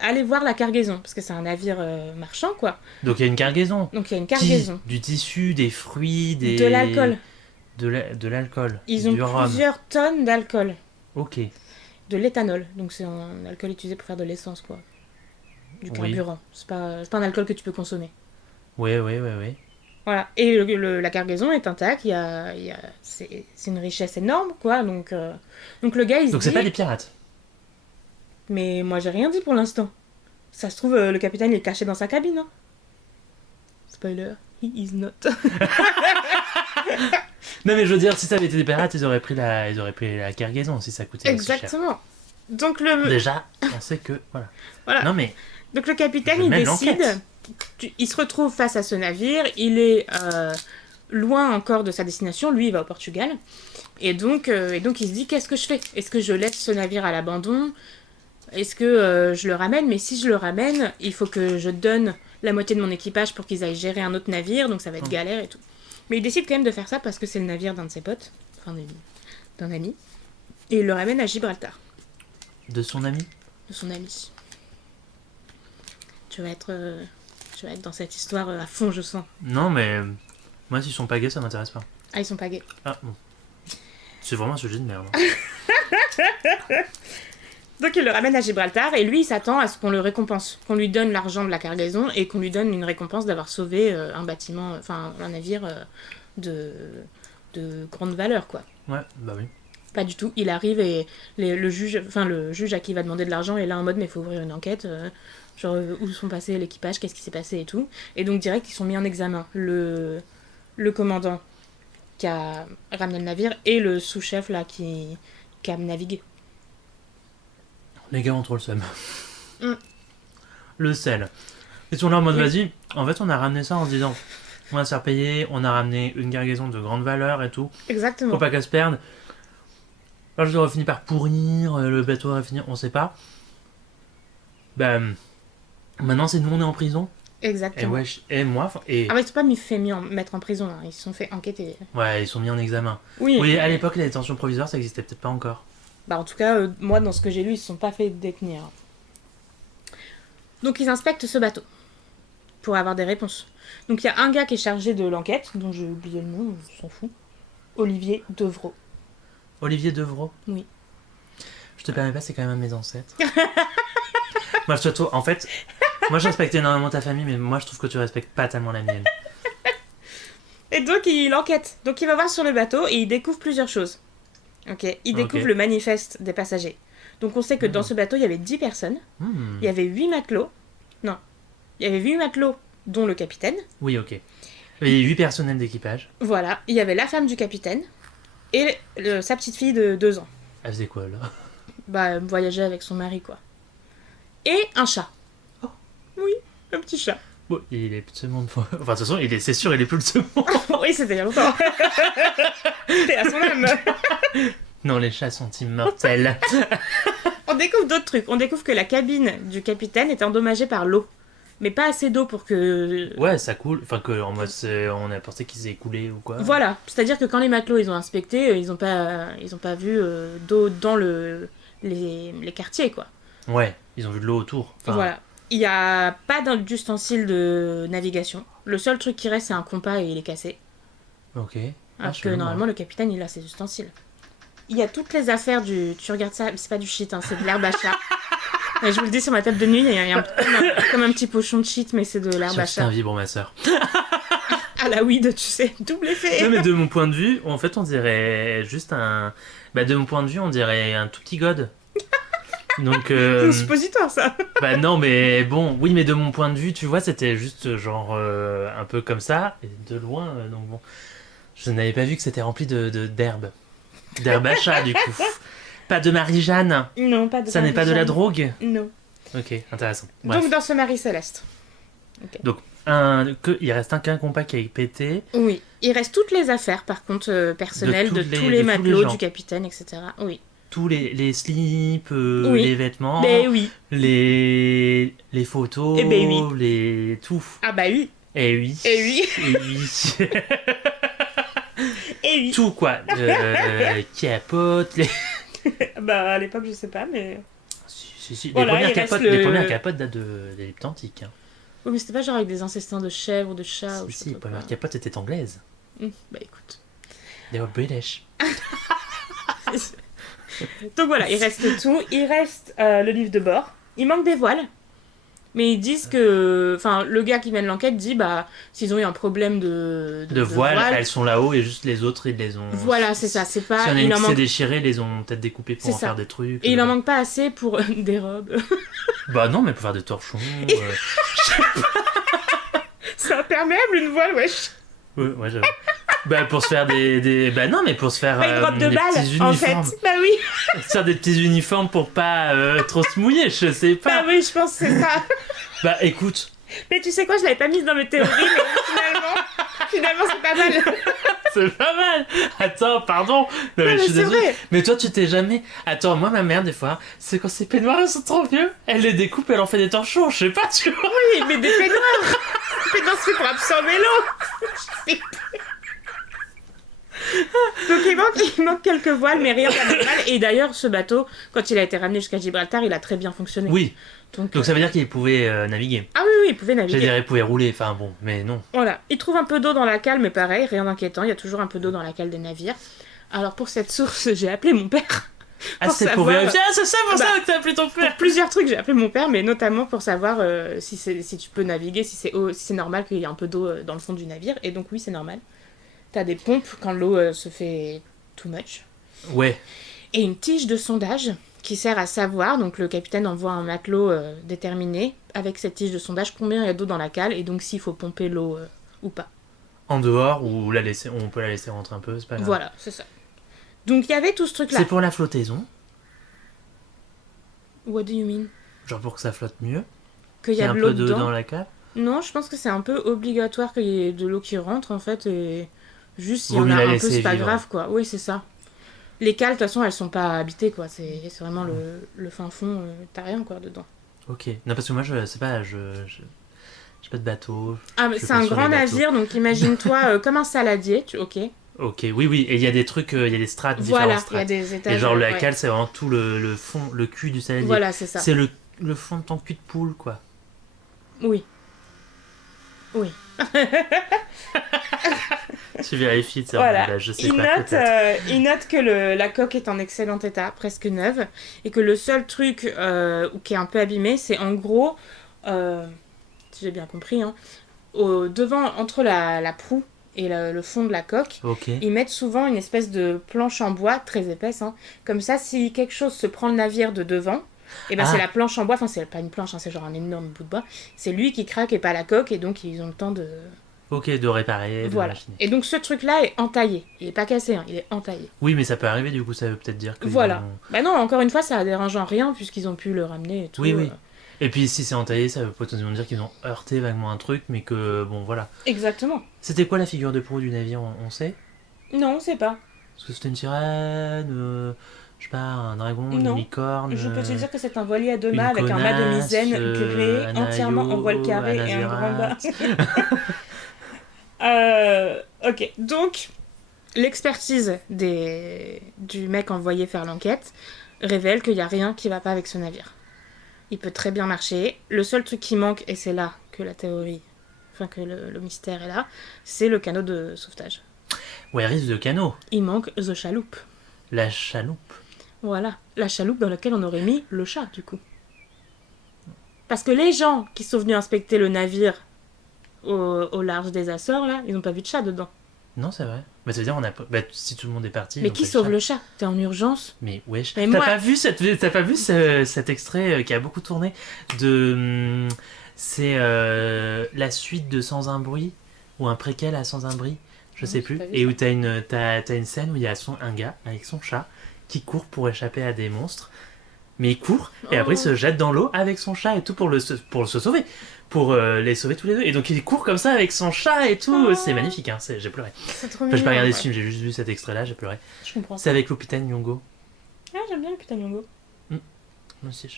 allez voir la cargaison, parce que c'est un navire marchand, quoi. Donc il y a une cargaison. Donc il y a une cargaison. Du tissu, des fruits, des... De l'alcool. De l'alcool. Ils ont du rhum. plusieurs tonnes d'alcool. Ok. de l'éthanol. Donc c'est un alcool utilisé pour faire de l'essence, quoi. Du Oui. carburant. C'est pas un alcool que tu peux consommer. Oui. Voilà. Et la cargaison est intacte. C'est une richesse énorme, quoi. Donc le gars, il se Donc dit... c'est pas des pirates. Mais moi, j'ai rien dit pour l'instant. Ça se trouve, le capitaine il est caché dans sa cabine. Hein. Spoiler, he is not. Non mais je veux dire, si ça avait été des pirates, ils auraient pris la cargaison si ça coûtait si cher. Exactement. Donc le... Déjà, on sait que... Voilà. Voilà. Non mais... Donc le capitaine, Je il mène décide... l'enquête. Il se retrouve face à ce navire. Il est loin encore de sa destination. Lui, il va au Portugal. Et donc il se dit, qu'est-ce que je fais? Est-ce que je laisse ce navire à l'abandon? Est-ce que je le ramène? Mais si je le ramène, il faut que je donne la moitié de mon équipage pour qu'ils aillent gérer un autre navire, donc ça va être galère et tout. Mais il décide quand même de faire ça parce que c'est le navire d'un de ses potes, enfin d'un ami, et il le ramène à Gibraltar, De son ami? de son ami. Tu vas être dans cette histoire à fond, je sens. Non mais... Moi s'ils sont pas gays, ça m'intéresse pas. Ah, ils sont pas gays. Ah bon. C'est vraiment un sujet de merde. Donc il le ramène à Gibraltar et lui il s'attend à ce qu'on le récompense, qu'on lui donne l'argent de la cargaison et qu'on lui donne une récompense d'avoir sauvé un bâtiment, enfin un navire de grande valeur quoi. Ouais, bah oui. Pas du tout. Il arrive et le juge à qui il va demander de l'argent est là en mode mais il faut ouvrir une enquête, genre où sont passés l'équipage, qu'est-ce qui s'est passé et tout. Et donc direct ils sont mis en examen. Le commandant qui a ramené le navire et le sous-chef là qui a navigué. Les gars ont trop le seum. Mm. Le sel. Ils sont là en mode Oui. vas-y. En fait, on a ramené ça en se disant on va se faire payer, on a ramené une cargaison de grande valeur et tout. Exactement. Faut pas qu'elle se perde. Là, je aurais fini par pourrir, le bateau aurait fini, on sait pas. Ben. Maintenant, c'est nous, on est en prison. Et Exactement. wesh, et moi, et. Ah, mais ils sont pas mettre en prison, hein. Ils se sont fait enquêter. Ouais, ils sont mis en examen. Oui. Oui, à l'époque, la détention provisoire, ça existait peut-être pas encore. Bah, en tout cas, moi, dans ce que j'ai lu, ils se sont pas fait détenir. Donc, ils inspectent ce bateau pour avoir des réponses. Donc, il y a un gars qui est chargé de l'enquête, dont j'ai oublié le nom, on s'en fout. Olivier Devreau. Olivier Devreau. Oui. Je te permets pas, c'est quand même un de mes ancêtres. Moi, surtout, en fait, moi, je respecte énormément ta famille, mais moi, je trouve que tu respectes pas tellement la mienne. Et donc, il enquête. Donc, il va voir sur le bateau et il découvre plusieurs choses. Ok. Il découvre Ok. le manifeste des passagers. Donc, on sait que dans ce bateau, il y avait 10 personnes. Hmm. Il y avait 8 matelots. Non. Il y avait 8 matelots, dont le capitaine. Oui, ok. Il y avait 8 personnels d'équipage. Voilà. Il y avait la femme du capitaine et sa petite fille de 2 ans. Elle faisait quoi, là? Bah, elle voyageait avec son mari, quoi. Et un chat. Oh. Oui, un petit chat. Bon, il est plus de ce monde. Enfin, de toute façon, c'est sûr, il est plus de ce monde. Oui, c'était il y a longtemps. C'était à son âme. Non, les chats sont immortels. On découvre d'autres trucs. On découvre que la cabine du capitaine était endommagée par l'eau. Mais pas assez d'eau pour que... Ouais, ça coule. Enfin, en mode, on a pensé qu'ils aient coulé ou quoi. Voilà. C'est-à-dire que quand les matelots, ils ont inspecté, ils ont pas vu d'eau dans les quartiers, quoi. Ouais, ils ont vu de l'eau autour. Enfin, Voilà. Il n'y a pas d'ustensiles de navigation. Le seul truc qui reste, c'est un compas et il est cassé. Ok. Alors que chelou, normalement, hein. le capitaine, il a ses ustensiles. Il y a toutes les affaires du... Tu regardes ça, c'est pas du shit, hein, c'est de l'herbe à chat. Et je vous le dis, sur ma table de nuit, il y a comme un petit pochon de shit, mais c'est de l'herbe à C'est un chat. vibre, ma soeur. Ah la weed, tu sais, double effet. Non, mais de mon point de vue, en fait, on dirait juste un... Bah, de mon point de vue, on dirait un tout petit god. Donc, C'est un suppositoire, ça. bah non, mais bon, oui, mais de mon point de vue, tu vois, c'était juste genre un peu comme ça, et de loin, donc bon. Je n'avais pas vu que c'était rempli d'herbe. D'herbe à chat, du coup. Pas de Marie-Jeanne. Non, pas de Ça n'est pas de la Marie-Jeanne. drogue. Non. Ok, intéressant. Bref. Donc, dans ce Marie Céleste. Il reste qu'un compas qui a pété. Oui. Il reste toutes les affaires, par contre, personnelles De de tous tous les les matelots, gens. du capitaine, etc. Oui. Tous les slips, Oui. les vêtements, Ben oui. les photos, Eh ben oui. les tout. Ah bah oui. Et oui. Et oui. Et oui. Et oui. Tout quoi. Capote, les... Bah, à l'époque, je sais pas, mais... Si. Voilà, il reste le- Les premières capotes datent des Atlantiques. Hein. Oui, mais c'était pas genre avec des incestins de chèvres ou de chats ou je sais Si, les pas quoi. premières capotes étaient anglaises. Bah écoute. They were British. Donc voilà, il reste tout. Il reste le livre de bord. Il manque des voiles. Mais ils disent que... Enfin, le gars qui mène l'enquête dit, bah, s'ils ont eu un problème De voiles, elles sont là-haut et juste les autres, ils les ont... Voilà, c'est ça. C'est pas... Si on a il une en qui s'est manque... déchirée, ils les ont peut-être découpées pour C'est en ça. faire des trucs. Et il en manque pas assez pour des robes. Bah non, mais pour faire des torchons... C'est imperméable, une voile, wesh. Ouais, j'avoue. Bah pour se faire des... Bah non, mais pour se faire Pas une robe de des balle, petits en fait. uniformes. Bah oui. Se faire des petits uniformes pour pas trop se mouiller, je sais pas. Bah oui, je pense que c'est ça. Bah écoute... Mais tu sais quoi, je l'avais pas mise dans mes théories, mais finalement c'est pas mal. C'est pas mal. Attends, pardon. Non, mais mais je suis c'est désolé. vrai. Mais toi, tu t'es jamais... Attends, moi, ma mère, des fois, c'est quand ces peignoirs elles sont trop vieux, elle les découpe, elle en fait des torchons, je sais pas, tu vois. Oui, mais des peignoirs. Les peignoirs, c'est pour absorber l'eau. Donc il manque quelques voiles, mais rien de mal. Et d'ailleurs, ce bateau, quand il a été ramené jusqu'à Gibraltar, il a très bien fonctionné. Oui, Donc donc ça veut dire qu'il pouvait naviguer. Ah oui, oui, il pouvait J'allais naviguer. dire, il pouvait rouler, enfin bon, mais non. Voilà. Il trouve un peu d'eau dans la cale, mais pareil, rien d'inquiétant. Il y a toujours un peu d'eau dans la cale des navires. Alors pour cette source, j'ai appelé mon père. Ah, Pour c'est pour savoir- vérifier. Ah, c'est ça pour Bah, ça que t'as appelé ton Pour père. plusieurs trucs, j'ai appelé mon père, mais notamment pour savoir si tu peux naviguer, si c'est normal qu'il y ait un peu d'eau dans le fond du navire. Et donc oui, c'est normal. T'as des pompes quand l'eau se fait too much. Ouais, Et une tige de sondage qui sert à savoir, donc le capitaine envoie un matelot déterminé avec cette tige de sondage combien il y a d'eau dans la cale et donc s'il faut pomper l'eau ou pas. en dehors, ou la laisser, on peut la laisser rentrer un peu, c'est pas grave. Voilà, c'est ça. Donc il y avait tout ce truc-là. C'est pour la flottaison, What do you mean? genre pour que ça flotte mieux, Qu'il qu'il y a un de l'eau peu d'eau dedans? dans la cale. Non, je pense que c'est un peu obligatoire qu'il y ait de l'eau qui rentre en fait et juste s'il y Vaut en mieux a la un peu, laisser c'est pas vivre. grave quoi. Oui, c'est ça. Les cales, de toute façon, elles sont pas habitées quoi. C'est vraiment le fin fond, t'as rien quoi dedans. Ok, non parce que moi, je sais pas, j'ai pas de bateau. Ah, mais Je suis c'est pas un sur grand les bateaux. navire, donc imagine-toi comme un saladier, ok. Ok, oui, oui, et il y a des trucs, il y a des strates, Voilà, différentes il y a strates. des étages. Et genre la ouais. cale, c'est vraiment tout le fond, le cul du saladier. Voilà, c'est ça. C'est le fond de ton cul de poule, quoi. Oui. Oui. Tu vérifies, c'est Voilà. là, je sais Il pas. note, peut-être. il note que la coque est en excellent état, presque neuve, et que le seul truc qui est un peu abîmé, c'est en gros, si j'ai bien compris, hein, devant, entre la proue et le fond de la coque, Ok. ils mettent souvent une espèce de planche en bois très épaisse. Hein. Comme ça, si quelque chose se prend le navire de devant, et ben Ah. c'est la planche en bois, enfin c'est pas une planche, hein, c'est genre un énorme bout de bois. C'est lui qui craque et pas la coque, et donc ils ont le temps de... Ok, de réparer, de Voilà. machiner. Et donc ce truc-là est entaillé. Il est pas cassé, hein, il est entaillé. Oui, mais ça peut arriver, du coup, ça veut peut-être dire que. Voilà. Bah non, encore une fois, ça a dérange en rien, puisqu'ils ont pu le ramener et tout. Oui, oui. Et puis si c'est entaillé, ça veut potentiellement dire qu'ils ont heurté vaguement un truc, mais que, bon, voilà. Exactement. C'était quoi la figure de proue du navire, on sait? Non, on sait pas. Est-ce que c'était une sirène, je sais pas, un dragon, une Non. licorne? Je peux te dire que c'est un voilier à deux une mâts avec un mât de connasse, misaine gréé un entièrement en aïot, voile carré un et un grand bas. azirat. Ok, donc l'expertise du mec envoyé faire l'enquête révèle qu'il n'y a rien qui va pas avec ce navire. Il peut très bien marcher. Le seul truc qui manque, et c'est là que la théorie, enfin que le mystère est là, c'est le canot de sauvetage. Ouais, risque de canot. Il manque the chaloupe. La chaloupe. Voilà, la chaloupe dans laquelle on aurait mis le chat, du coup. Parce que les gens qui sont venus inspecter le navire au large des Açores, là, ils n'ont pas vu de chat dedans. Non, c'est vrai. Bah, ça veut dire, on a... bah, si tout le monde est parti. Mais ils ont qui pas sauve chat. le chat? T'es en urgence? Mais wesh. Mais T'as moi- pas vu cet extrait qui a beaucoup tourné de. C'est la suite de Sans un bruit ou un préquel à Sans un bruit, je Non, sais j'ai plus. pas vu Et ça. où t'as une scène où il y a un gars avec son chat qui court pour échapper à des monstres. Mais il court et après il se jette dans l'eau avec son chat et tout pour se sauver. Pour les sauver tous les deux. Et donc il court comme ça avec son chat et tout. Oh. C'est magnifique, hein. J'ai pleuré. C'est trop Enfin, j'ai pas mignon, regardé ouais. ce film, j'ai juste vu cet extrait-là, j'ai pleuré. Je comprends C'est ça. avec Lupita Nyong'o. Ah, j'aime bien le putain Nyong'o. Moi aussi,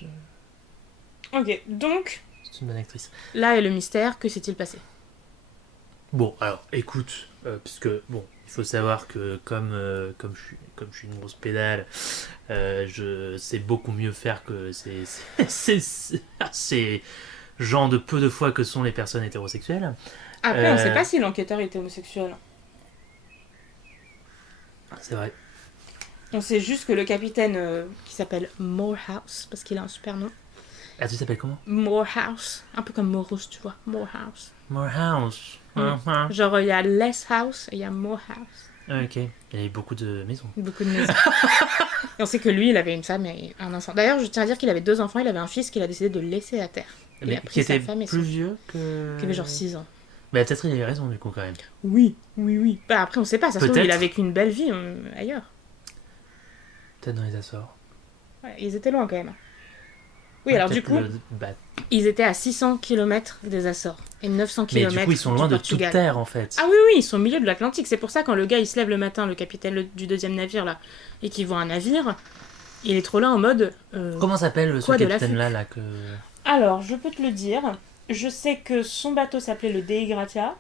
Ok, donc, c'est une bonne actrice. là est le mystère. Que s'est-il passé? Bon, alors, écoute, puisque, bon, il faut savoir que comme je suis une grosse pédale, je sais beaucoup mieux faire que ces gens de peu de foi que sont les personnes hétérosexuelles. Après, on sait pas si l'enquêteur était homosexuel. C'est vrai. On sait juste que le capitaine, qui s'appelle Morehouse, parce qu'il a un super nom. Ah, tu t'appelles comment? Morehouse. Un peu comme Morose, tu vois. Morehouse. Morehouse. Genre, il y a Less House et il y a Morehouse. Ok. Il y avait beaucoup de maisons. Beaucoup de maisons. Et on sait que lui, il avait une femme et un enfant. D'ailleurs, je tiens à dire qu'il avait 2 enfants. Il avait un fils qu'il a décidé de laisser à terre. Il Mais a pris qui sa était femme et plus son... vieux que... Qui avait genre 6 ans. Bah peut-être il avait raison du coup quand même. Oui. Bah après, on sait pas. Ça se trouve, Peut-être. il a vécu une belle vie ailleurs. Peut-être dans les Açores. Ouais, ils étaient loin quand même. Oui, Ouais, alors du peut-être coup, bah, ils étaient à 600 km des Açores et 900 mais km du coup ils sont loin de toute Portugal. terre en fait. Ah oui, ils sont au milieu de l'Atlantique. C'est pour ça quand le gars il se lève le matin, le capitaine du 2e navire là, et qu'il voit un navire, il est trop là en mode. Comment s'appelle ce quoi de la capitaine là que... Alors, je peux te le dire. Je sais que son bateau s'appelait le Dei Gratia.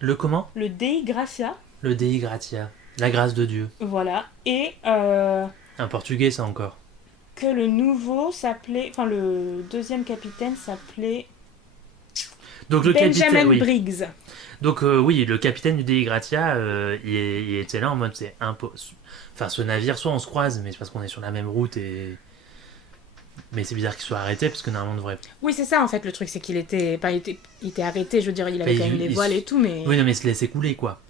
Le comment? Le Dei Gracia, Le Dei Gratia. La grâce de Dieu. voilà. Et Un portugais ça encore. que le nouveau s'appelait. Enfin, le 2e capitaine s'appelait Donc le Benjamin capitaine... Oui. Briggs. Donc oui, le capitaine du Dei Gratia, il était là en mode c'est impossible. Enfin ce navire, soit on se croise, mais c'est parce qu'on est sur la même route et... Mais c'est bizarre qu'il soit arrêté parce que normalement on devrait... Oui, c'est ça en fait le truc, c'est qu'il était. Pas, il était arrêté, je veux dire, il avait Bah, quand même des voiles et tout, mais. Oui non mais il se laissait couler quoi.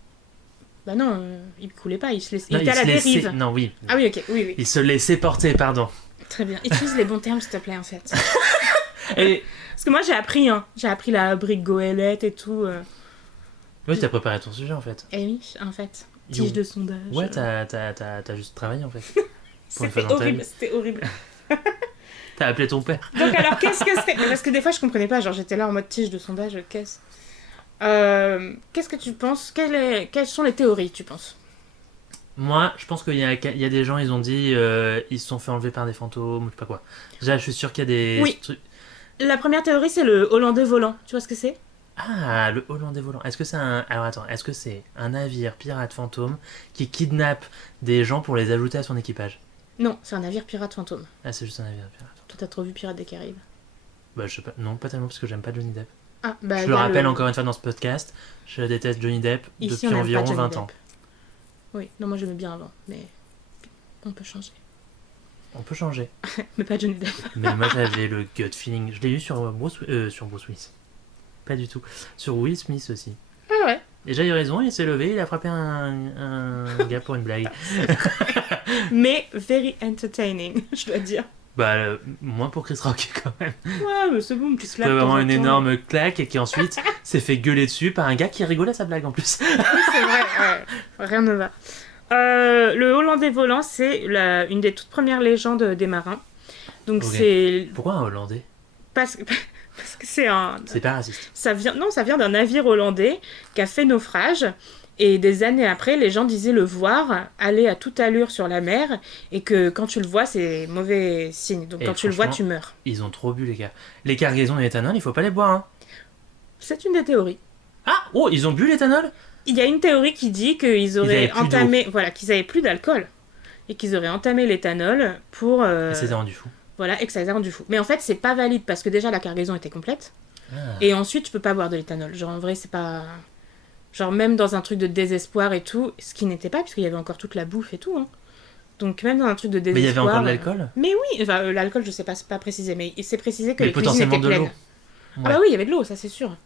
Bah non, il coulait pas, il se laissait. Non, Il était à la se laissait- dérive. Non oui. Ah oui, ok, oui. Il se laissait porter, pardon. Très bien. Utilise les bons termes, s'il te plaît, en fait. Et... Parce que moi, j'ai appris, hein. J'ai appris la brique goélette et tout. Oui, t'as préparé ton sujet en fait. Eh oui, en fait. Yo. Tige de sondage. Ouais, t'as juste travaillé en fait. Pour une C'était fois dans ta horrible, vie. c'était horrible. T'as appelé ton père. Donc alors, qu'est-ce que c'est? Parce que des fois, je comprenais pas. Genre, j'étais là en mode tige de sondage, qu'est-ce qu'est-ce que tu penses? Quelles sont les théories, tu penses? Moi, je pense qu'il y a des gens, ils ont dit, ils se sont fait enlever par des fantômes ou je sais pas quoi. Déjà, je suis sûr qu'il y a des Oui. trucs. La première théorie, c'est le Hollandais volant. Tu vois ce que c'est? Ah, le Hollandais volant. Est-ce que c'est un... Alors attends, est-ce que c'est un navire pirate fantôme qui kidnappe des gens pour les ajouter à son équipage? Non, c'est un navire pirate fantôme. Ah, c'est juste un navire pirate. Toi, t'as trop vu Pirates des Caraïbes? Bah, je sais pas. Non, pas tellement parce que j'aime pas Johnny Depp. Ah, bah. Je le rappelle encore une fois dans ce podcast, je déteste Johnny Depp Ici, depuis on n'aime environ pas Johnny 20 Depp. ans. Oui, non, moi j'aimais bien avant, mais on peut changer. On peut changer. Mais pas Johnny Depp. Mais moi j'avais le gut feeling. Je l'ai eu sur sur Bruce Willis. Pas du tout. Sur Will Smith aussi. Ah ouais. Déjà il a eu raison, il s'est levé, il a frappé un gars pour une blague. Mais very entertaining, je dois dire. Bah moins pour Chris Rock quand même. Ouais, mais c'est bon, tu C'est vraiment une énorme claque et qui ensuite s'est fait gueuler dessus par un gars qui rigolait à sa blague en plus. Oui, c'est vrai, ouais. Rien ne va. Le Hollandais volant, c'est une des toutes premières légendes des marins. Donc Ok. c'est Pourquoi un Hollandais? parce que c'est un C'est pas raciste. ça vient d'un navire hollandais qui a fait naufrage. Et des années après, les gens disaient le voir aller à toute allure sur la mer et que quand tu le vois, c'est mauvais signe. Donc Et quand tu le vois, franchement, tu meurs. Ils ont trop bu les gars. Les cargaisons d'éthanol, il faut pas les boire hein. C'est une des théories. Ah oh, ils ont bu l'éthanol? Il y a une théorie qui dit qu'ils avaient auraient plus entamé, voilà, qu'ils avaient plus d'alcool et qu'ils auraient entamé l'éthanol pour, Et c'est rendu fou. voilà, et que ça les a rendus fous. Mais en fait, c'est pas valide parce que déjà la cargaison était complète Ah. et ensuite tu peux pas boire de l'éthanol. Genre en vrai, c'est pas, genre même dans un truc de désespoir et tout, ce qui n'était pas puisqu'il y avait encore toute la bouffe et tout. Hein. Donc même dans un truc de Mais désespoir. il y avait encore de l'alcool? Mais oui, enfin, l'alcool, je sais pas, c'est pas précisé, mais c'est précisé que Mais les cuisines potentiellement étaient de pleines. l'eau. Ah Ouais. bah oui, il y avait de l'eau, ça c'est sûr.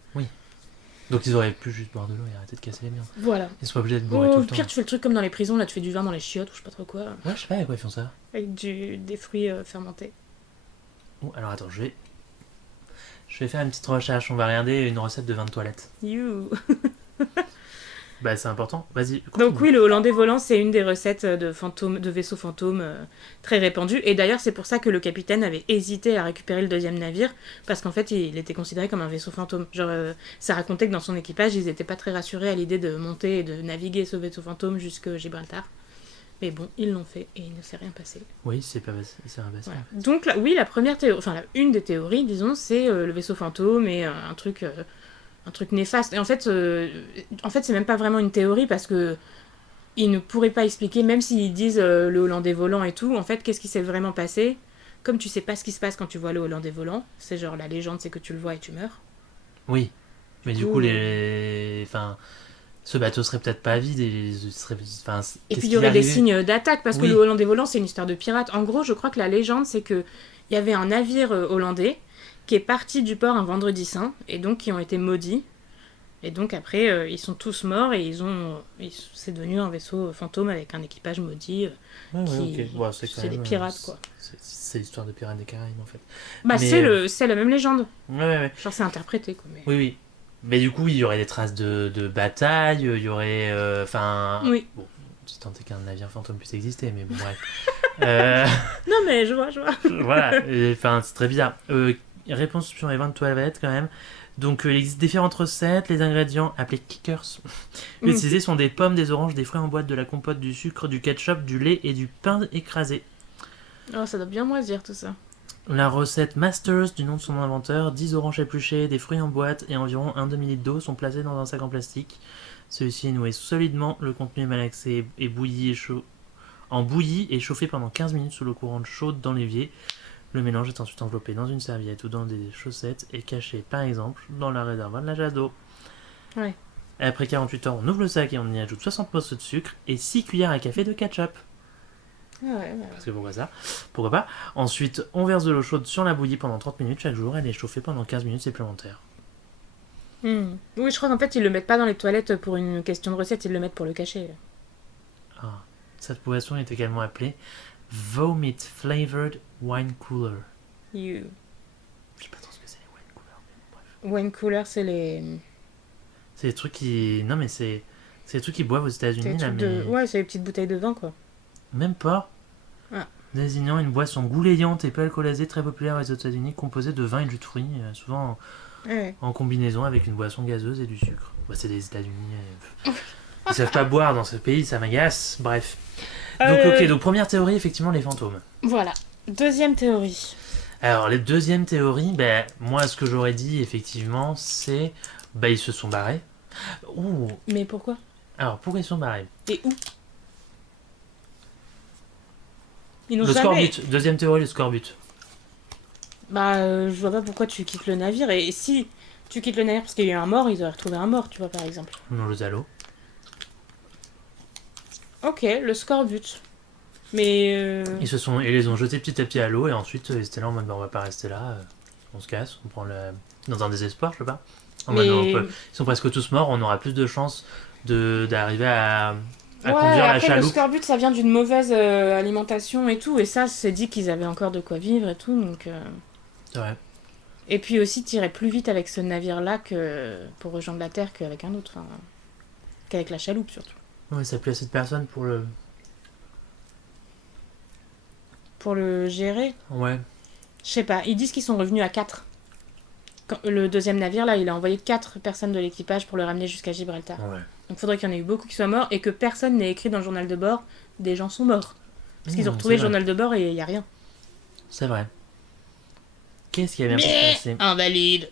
Donc ils auraient pu juste boire de l'eau et arrêter de casser les merdes. Voilà. Ils sont pas obligés d'être bourrés Oh, tout au le temps. pire, tu fais le truc comme dans les prisons, là tu fais du vin dans les chiottes ou je sais pas trop quoi, Ouais, je sais pas à quoi ils font ça. avec des fruits fermentés. Oh, alors attends, je vais faire une petite recherche. On va regarder une recette de vin de toilette. You. Bah c'est important. Vas-y. continue. Donc oui, le Hollandais volant, c'est une des recettes de fantômes, de vaisseaux fantômes très répandues. Et d'ailleurs, c'est pour ça que le capitaine avait hésité à récupérer le 2e navire, parce qu'en fait, il était considéré comme un vaisseau fantôme. Genre, ça racontait que dans son équipage, ils n'étaient pas très rassurés à l'idée de monter et de naviguer ce vaisseau fantôme jusque Gibraltar. Mais bon, ils l'ont fait et il ne s'est rien passé. Oui, c'est pas c'est un bassin. Voilà. Donc là, oui, la première théorie, enfin une des théories, disons, c'est le vaisseau fantôme et un truc néfaste. Et en fait, c'est même pas vraiment une théorie parce que ils ne pourraient pas expliquer, même s'ils disent le Hollandais volant et tout. En fait, qu'est-ce qui s'est vraiment passé? Comme tu sais pas ce qui se passe quand tu vois le Hollandais volant, c'est genre la légende, c'est que tu le vois et tu meurs. Oui. Mais du coup, coup, les... Enfin... Ce bateau serait peut-être pas vide et enfin, Et qu'est-ce puis il qui y aurait est des arrivé? signes d'attaque, parce que Oui. le Hollandais volant, c'est une histoire de pirate. En gros, je crois que la légende, c'est que il y avait un navire hollandais qui est parti du port un vendredi saint, et donc qui ont été maudits. Et donc après, ils sont tous morts et c'est devenu un vaisseau fantôme avec un équipage maudit. Ouais, ouais, Qui... ok. Bon, c'est quand c'est des même. pirates, quoi. C'est l'histoire de Pirates des Caraïbes en fait. Bah, Mais, c'est la même légende. ouais, ouais, ouais. Genre, c'est interprété, quoi. Mais... Oui, oui. Mais du coup, il y aurait des traces de bataille, il y aurait. Enfin. Oui. Bon, c'est tenté qu'un navire fantôme puisse exister, mais bon, bref. Euh, Non, mais je vois, je vois. voilà, enfin, c'est très bizarre. Réponse sur les 20 toilettes quand même. Donc, il existe différentes recettes. Les ingrédients, appelés kickers, utilisés sont des pommes, des oranges, des fruits en boîte, de la compote, du sucre, du ketchup, du lait et du pain écrasé. Oh, ça doit bien moisir, tout ça. La recette Masters, du nom de son inventeur, 10 oranges épluchées, des fruits en boîte et environ un demi-litre d'eau sont placés dans un sac en plastique. Celui-ci est noué solidement, le contenu est malaxé et bouilli en bouillie et chauffé pendant 15 minutes sous l'eau courante chaude dans l'évier. Le mélange est ensuite enveloppé dans une serviette ou dans des chaussettes et caché, par exemple, dans la réservoir de la jarre d'eau. Ouais. Après 48 heures, on ouvre le sac et on y ajoute 60 morceaux de sucre et 6 cuillères à café de ketchup. Ah ouais. Parce que pourquoi ça? Pourquoi pas? Ensuite, on verse de l'eau chaude sur la bouillie pendant 30 minutes chaque jour. Elle est chauffée pendant 15 minutes supplémentaires. Oui, je crois qu'en fait, ils le mettent pas dans les toilettes pour une question de recette, ils le mettent pour le cacher. Ah. Cette boisson est également appelée Vomit Flavored Wine Cooler. You... Je sais pas trop ce que c'est les wine coolers, mais bref. Wine cooler, c'est les... C'est des trucs qui... Non mais c'est des trucs qu'ils boivent aux États-Unis là, mais... Ouais, c'est les petites bouteilles de vin, quoi. Même pas. Ah. Désignant une boisson goulayante et peu alcoolisée très populaire aux États-Unis, composée de vin et de jus de fruits, souvent Ouais. en combinaison avec une boisson gazeuse et du sucre. Bah, c'est des États-Unis. Ils savent pas boire dans ce pays, ça m'agace. Bref. Donc, ok, donc première théorie, effectivement, les fantômes. Voilà. Deuxième théorie. Alors, les deuxième théorie, ben, moi, ce que j'aurais dit, effectivement, c'est. Bah, ils se sont barrés. Ouh. Mais pourquoi? Alors, pourquoi ils se sont barrés? Et où? Ils n'ont Le jamais... scorbut. Deuxième théorie, le scorbut. Bah, je vois pas pourquoi tu quittes le navire. Et si tu quittes le navire parce qu'il y a eu un mort, ils auraient retrouvé un mort, tu vois, par exemple. Non, le zalo. Ok, le scorbut. Mais... Ils les ont jetés petit à petit à l'eau et ensuite, ils étaient là en mode, bah, on va pas rester là. On se casse, on prend le. Dans un désespoir, je sais pas. En mode, Mais... ils sont presque tous morts, on aura plus de chances d'arriver à Ouais, conduire la après le chaloupe. scorbut, ça vient d'une mauvaise alimentation et tout. Et ça, c'est dit qu'ils avaient encore de quoi vivre et tout, donc... C'est vrai. Et puis aussi, t'irais plus vite avec ce navire-là que pour rejoindre la Terre qu'avec un autre. Enfin, qu'avec la chaloupe, surtout. Ouais, ça plus assez de personnes pour le. Pour le gérer, Ouais. je sais pas. Ils disent qu'ils sont revenus à 4. Le deuxième navire, là, il a envoyé 4 personnes de l'équipage pour le ramener jusqu'à Gibraltar. Ouais. Donc faudrait qu'il y en ait eu beaucoup qui soient morts et que personne n'ait écrit dans le journal de bord des gens sont morts. Parce qu'ils ont retrouvé le c'est vrai. journal de bord et il y a rien. C'est vrai. Qu'est-ce qui a bien pu se passer? Invalide.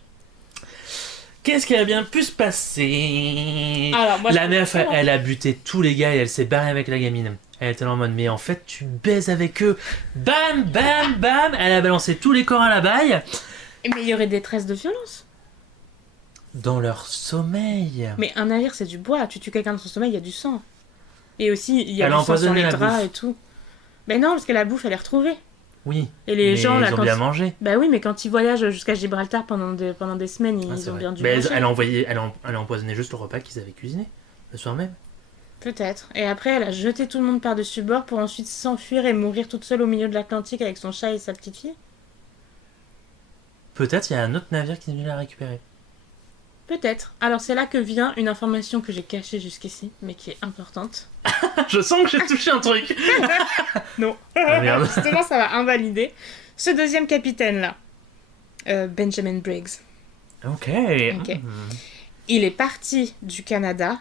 Qu'est-ce qui a bien pu se passer? Alors, moi, La je meuf, peux pas. elle a buté tous les gars et elle s'est barrée avec la gamine. Elle était là en mode, mais en fait, tu baises avec eux. Bam, bam, bam. Elle a balancé tous les corps à la baille. Mais il y aurait des traces de violence. Dans leur sommeil. Mais un navire, c'est du bois. Tu tues quelqu'un dans son sommeil, il y a du sang. Et aussi, il y a Elle a du sang sur empoisonné les la draps bouffe. et tout. Mais non, parce que la bouffe, elle est retrouvée. Oui. Et les mais gens, là, ils ont quand bien mangé. Bah oui, mais quand ils voyagent jusqu'à Gibraltar pendant des semaines, Ah, ils c'est ont vrai. bien dû Mais manger. elle a empoisonné juste le repas qu'ils avaient cuisiné. Le soir même. Peut-être. Et après, elle a jeté tout le monde par-dessus bord pour ensuite s'enfuir et mourir toute seule au milieu de l'Atlantique avec son chat et sa petite fille. Peut-être il y a un autre navire qui est venu la récupérer. Peut-être. Alors c'est là que vient une information que j'ai cachée jusqu'ici, mais qui est importante. Je sens que j'ai touché un truc. Non. Ah, merde. Justement, ça va invalider. Ce deuxième capitaine-là, Benjamin Briggs, Ok. Ok. il est parti du Canada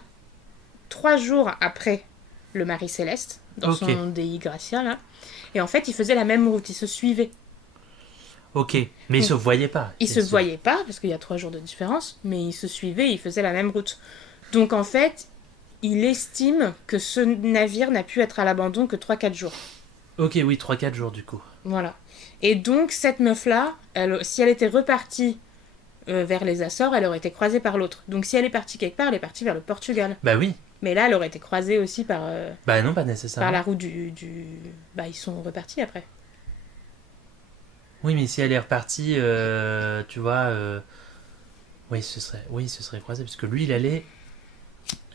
3 jours après le Marie Céleste, dans Ok. son Dei Gracia, là. Et en fait, il faisait la même route, il se suivait. Ok. Mais ils se voyaient pas. Ils se voyaient pas, parce qu'il y a 3 jours de différence, mais ils se suivaient, ils faisaient la même route. Donc en fait, il estime que ce navire n'a pu être à l'abandon que 3-4 jours. Ok, oui, 3-4 jours du coup. Voilà. Et donc, cette meuf-là, si elle était repartie vers les Açores, elle aurait été croisée par l'autre. Donc si elle est partie quelque part, elle est partie vers le Portugal. Bah oui. Mais là, elle aurait été croisée aussi par, Bah non, pas par nécessairement. la route Bah, ils sont repartis après. Oui, mais si elle est repartie, tu vois... Oui, ce serait croisé, parce que lui, il allait...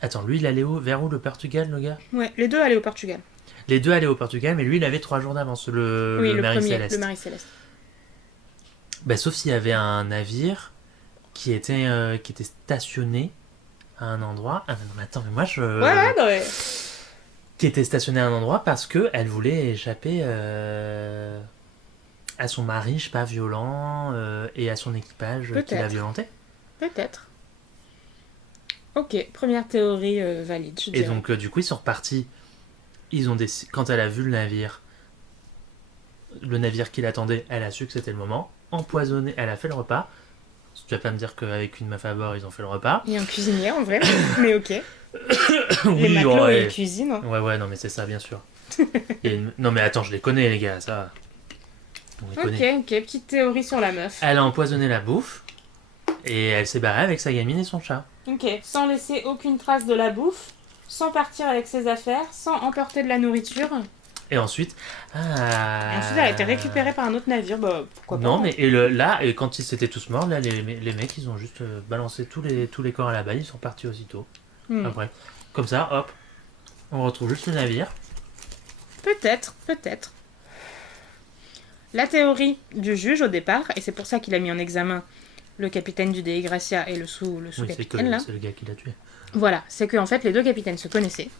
Attends, lui, il allait où? Vers où, le Portugal, le gars? Ouais, les deux allaient au Portugal. Les deux allaient au Portugal, mais lui, il avait 3 jours d'avance, le, Oui, le le Mary premier, Céleste. le Marie Céleste. Bah, sauf s'il y avait un navire qui était stationné à un endroit. Ah, mais non, mais attends, mais moi, je... Ouais, non, mais... Qui était stationné à un endroit parce que elle voulait échapper à son mari, je sais pas, violent, et à son équipage qui l'a Peut-être. violenté. Peut-être. Ok, première théorie valide, je Et dirais. donc, du coup, ils sont repartis. Quand elle a vu le navire qui l'attendait, elle a su que c'était le moment. Empoisonné, elle a fait le repas. Tu vas pas me dire qu'avec une meuf à bord, ils ont fait le repas. Il y a un cuisinier en vrai, mais ok. Les Oui, matelots, ouais. ils cuisinent. Hein. Ouais, non, mais c'est ça, bien sûr. Non, mais attends, je les connais, les gars, ça. On les connaît. Ok, petite théorie sur la meuf. Elle a empoisonné la bouffe. Et elle s'est barrée avec sa gamine et son chat. Ok, sans laisser aucune trace de la bouffe, sans partir avec ses affaires, sans emporter de la nourriture. Et ensuite... Et ensuite, elle a été récupérée par un autre navire, bah pourquoi pas. Non, mais là, et quand ils s'étaient tous morts, là, les mecs, ils ont juste balancé tous les corps à la balle, ils sont partis aussitôt. Hmm. Après. Comme ça, hop, on retrouve juste le navire. Peut-être. La théorie du juge au départ, et c'est pour ça qu'il a mis en examen le capitaine du Dei Gracia et le Oui, sous-capitaine là. c'est le gars qui l'a tué. Voilà, c'est qu'en fait les deux capitaines se connaissaient.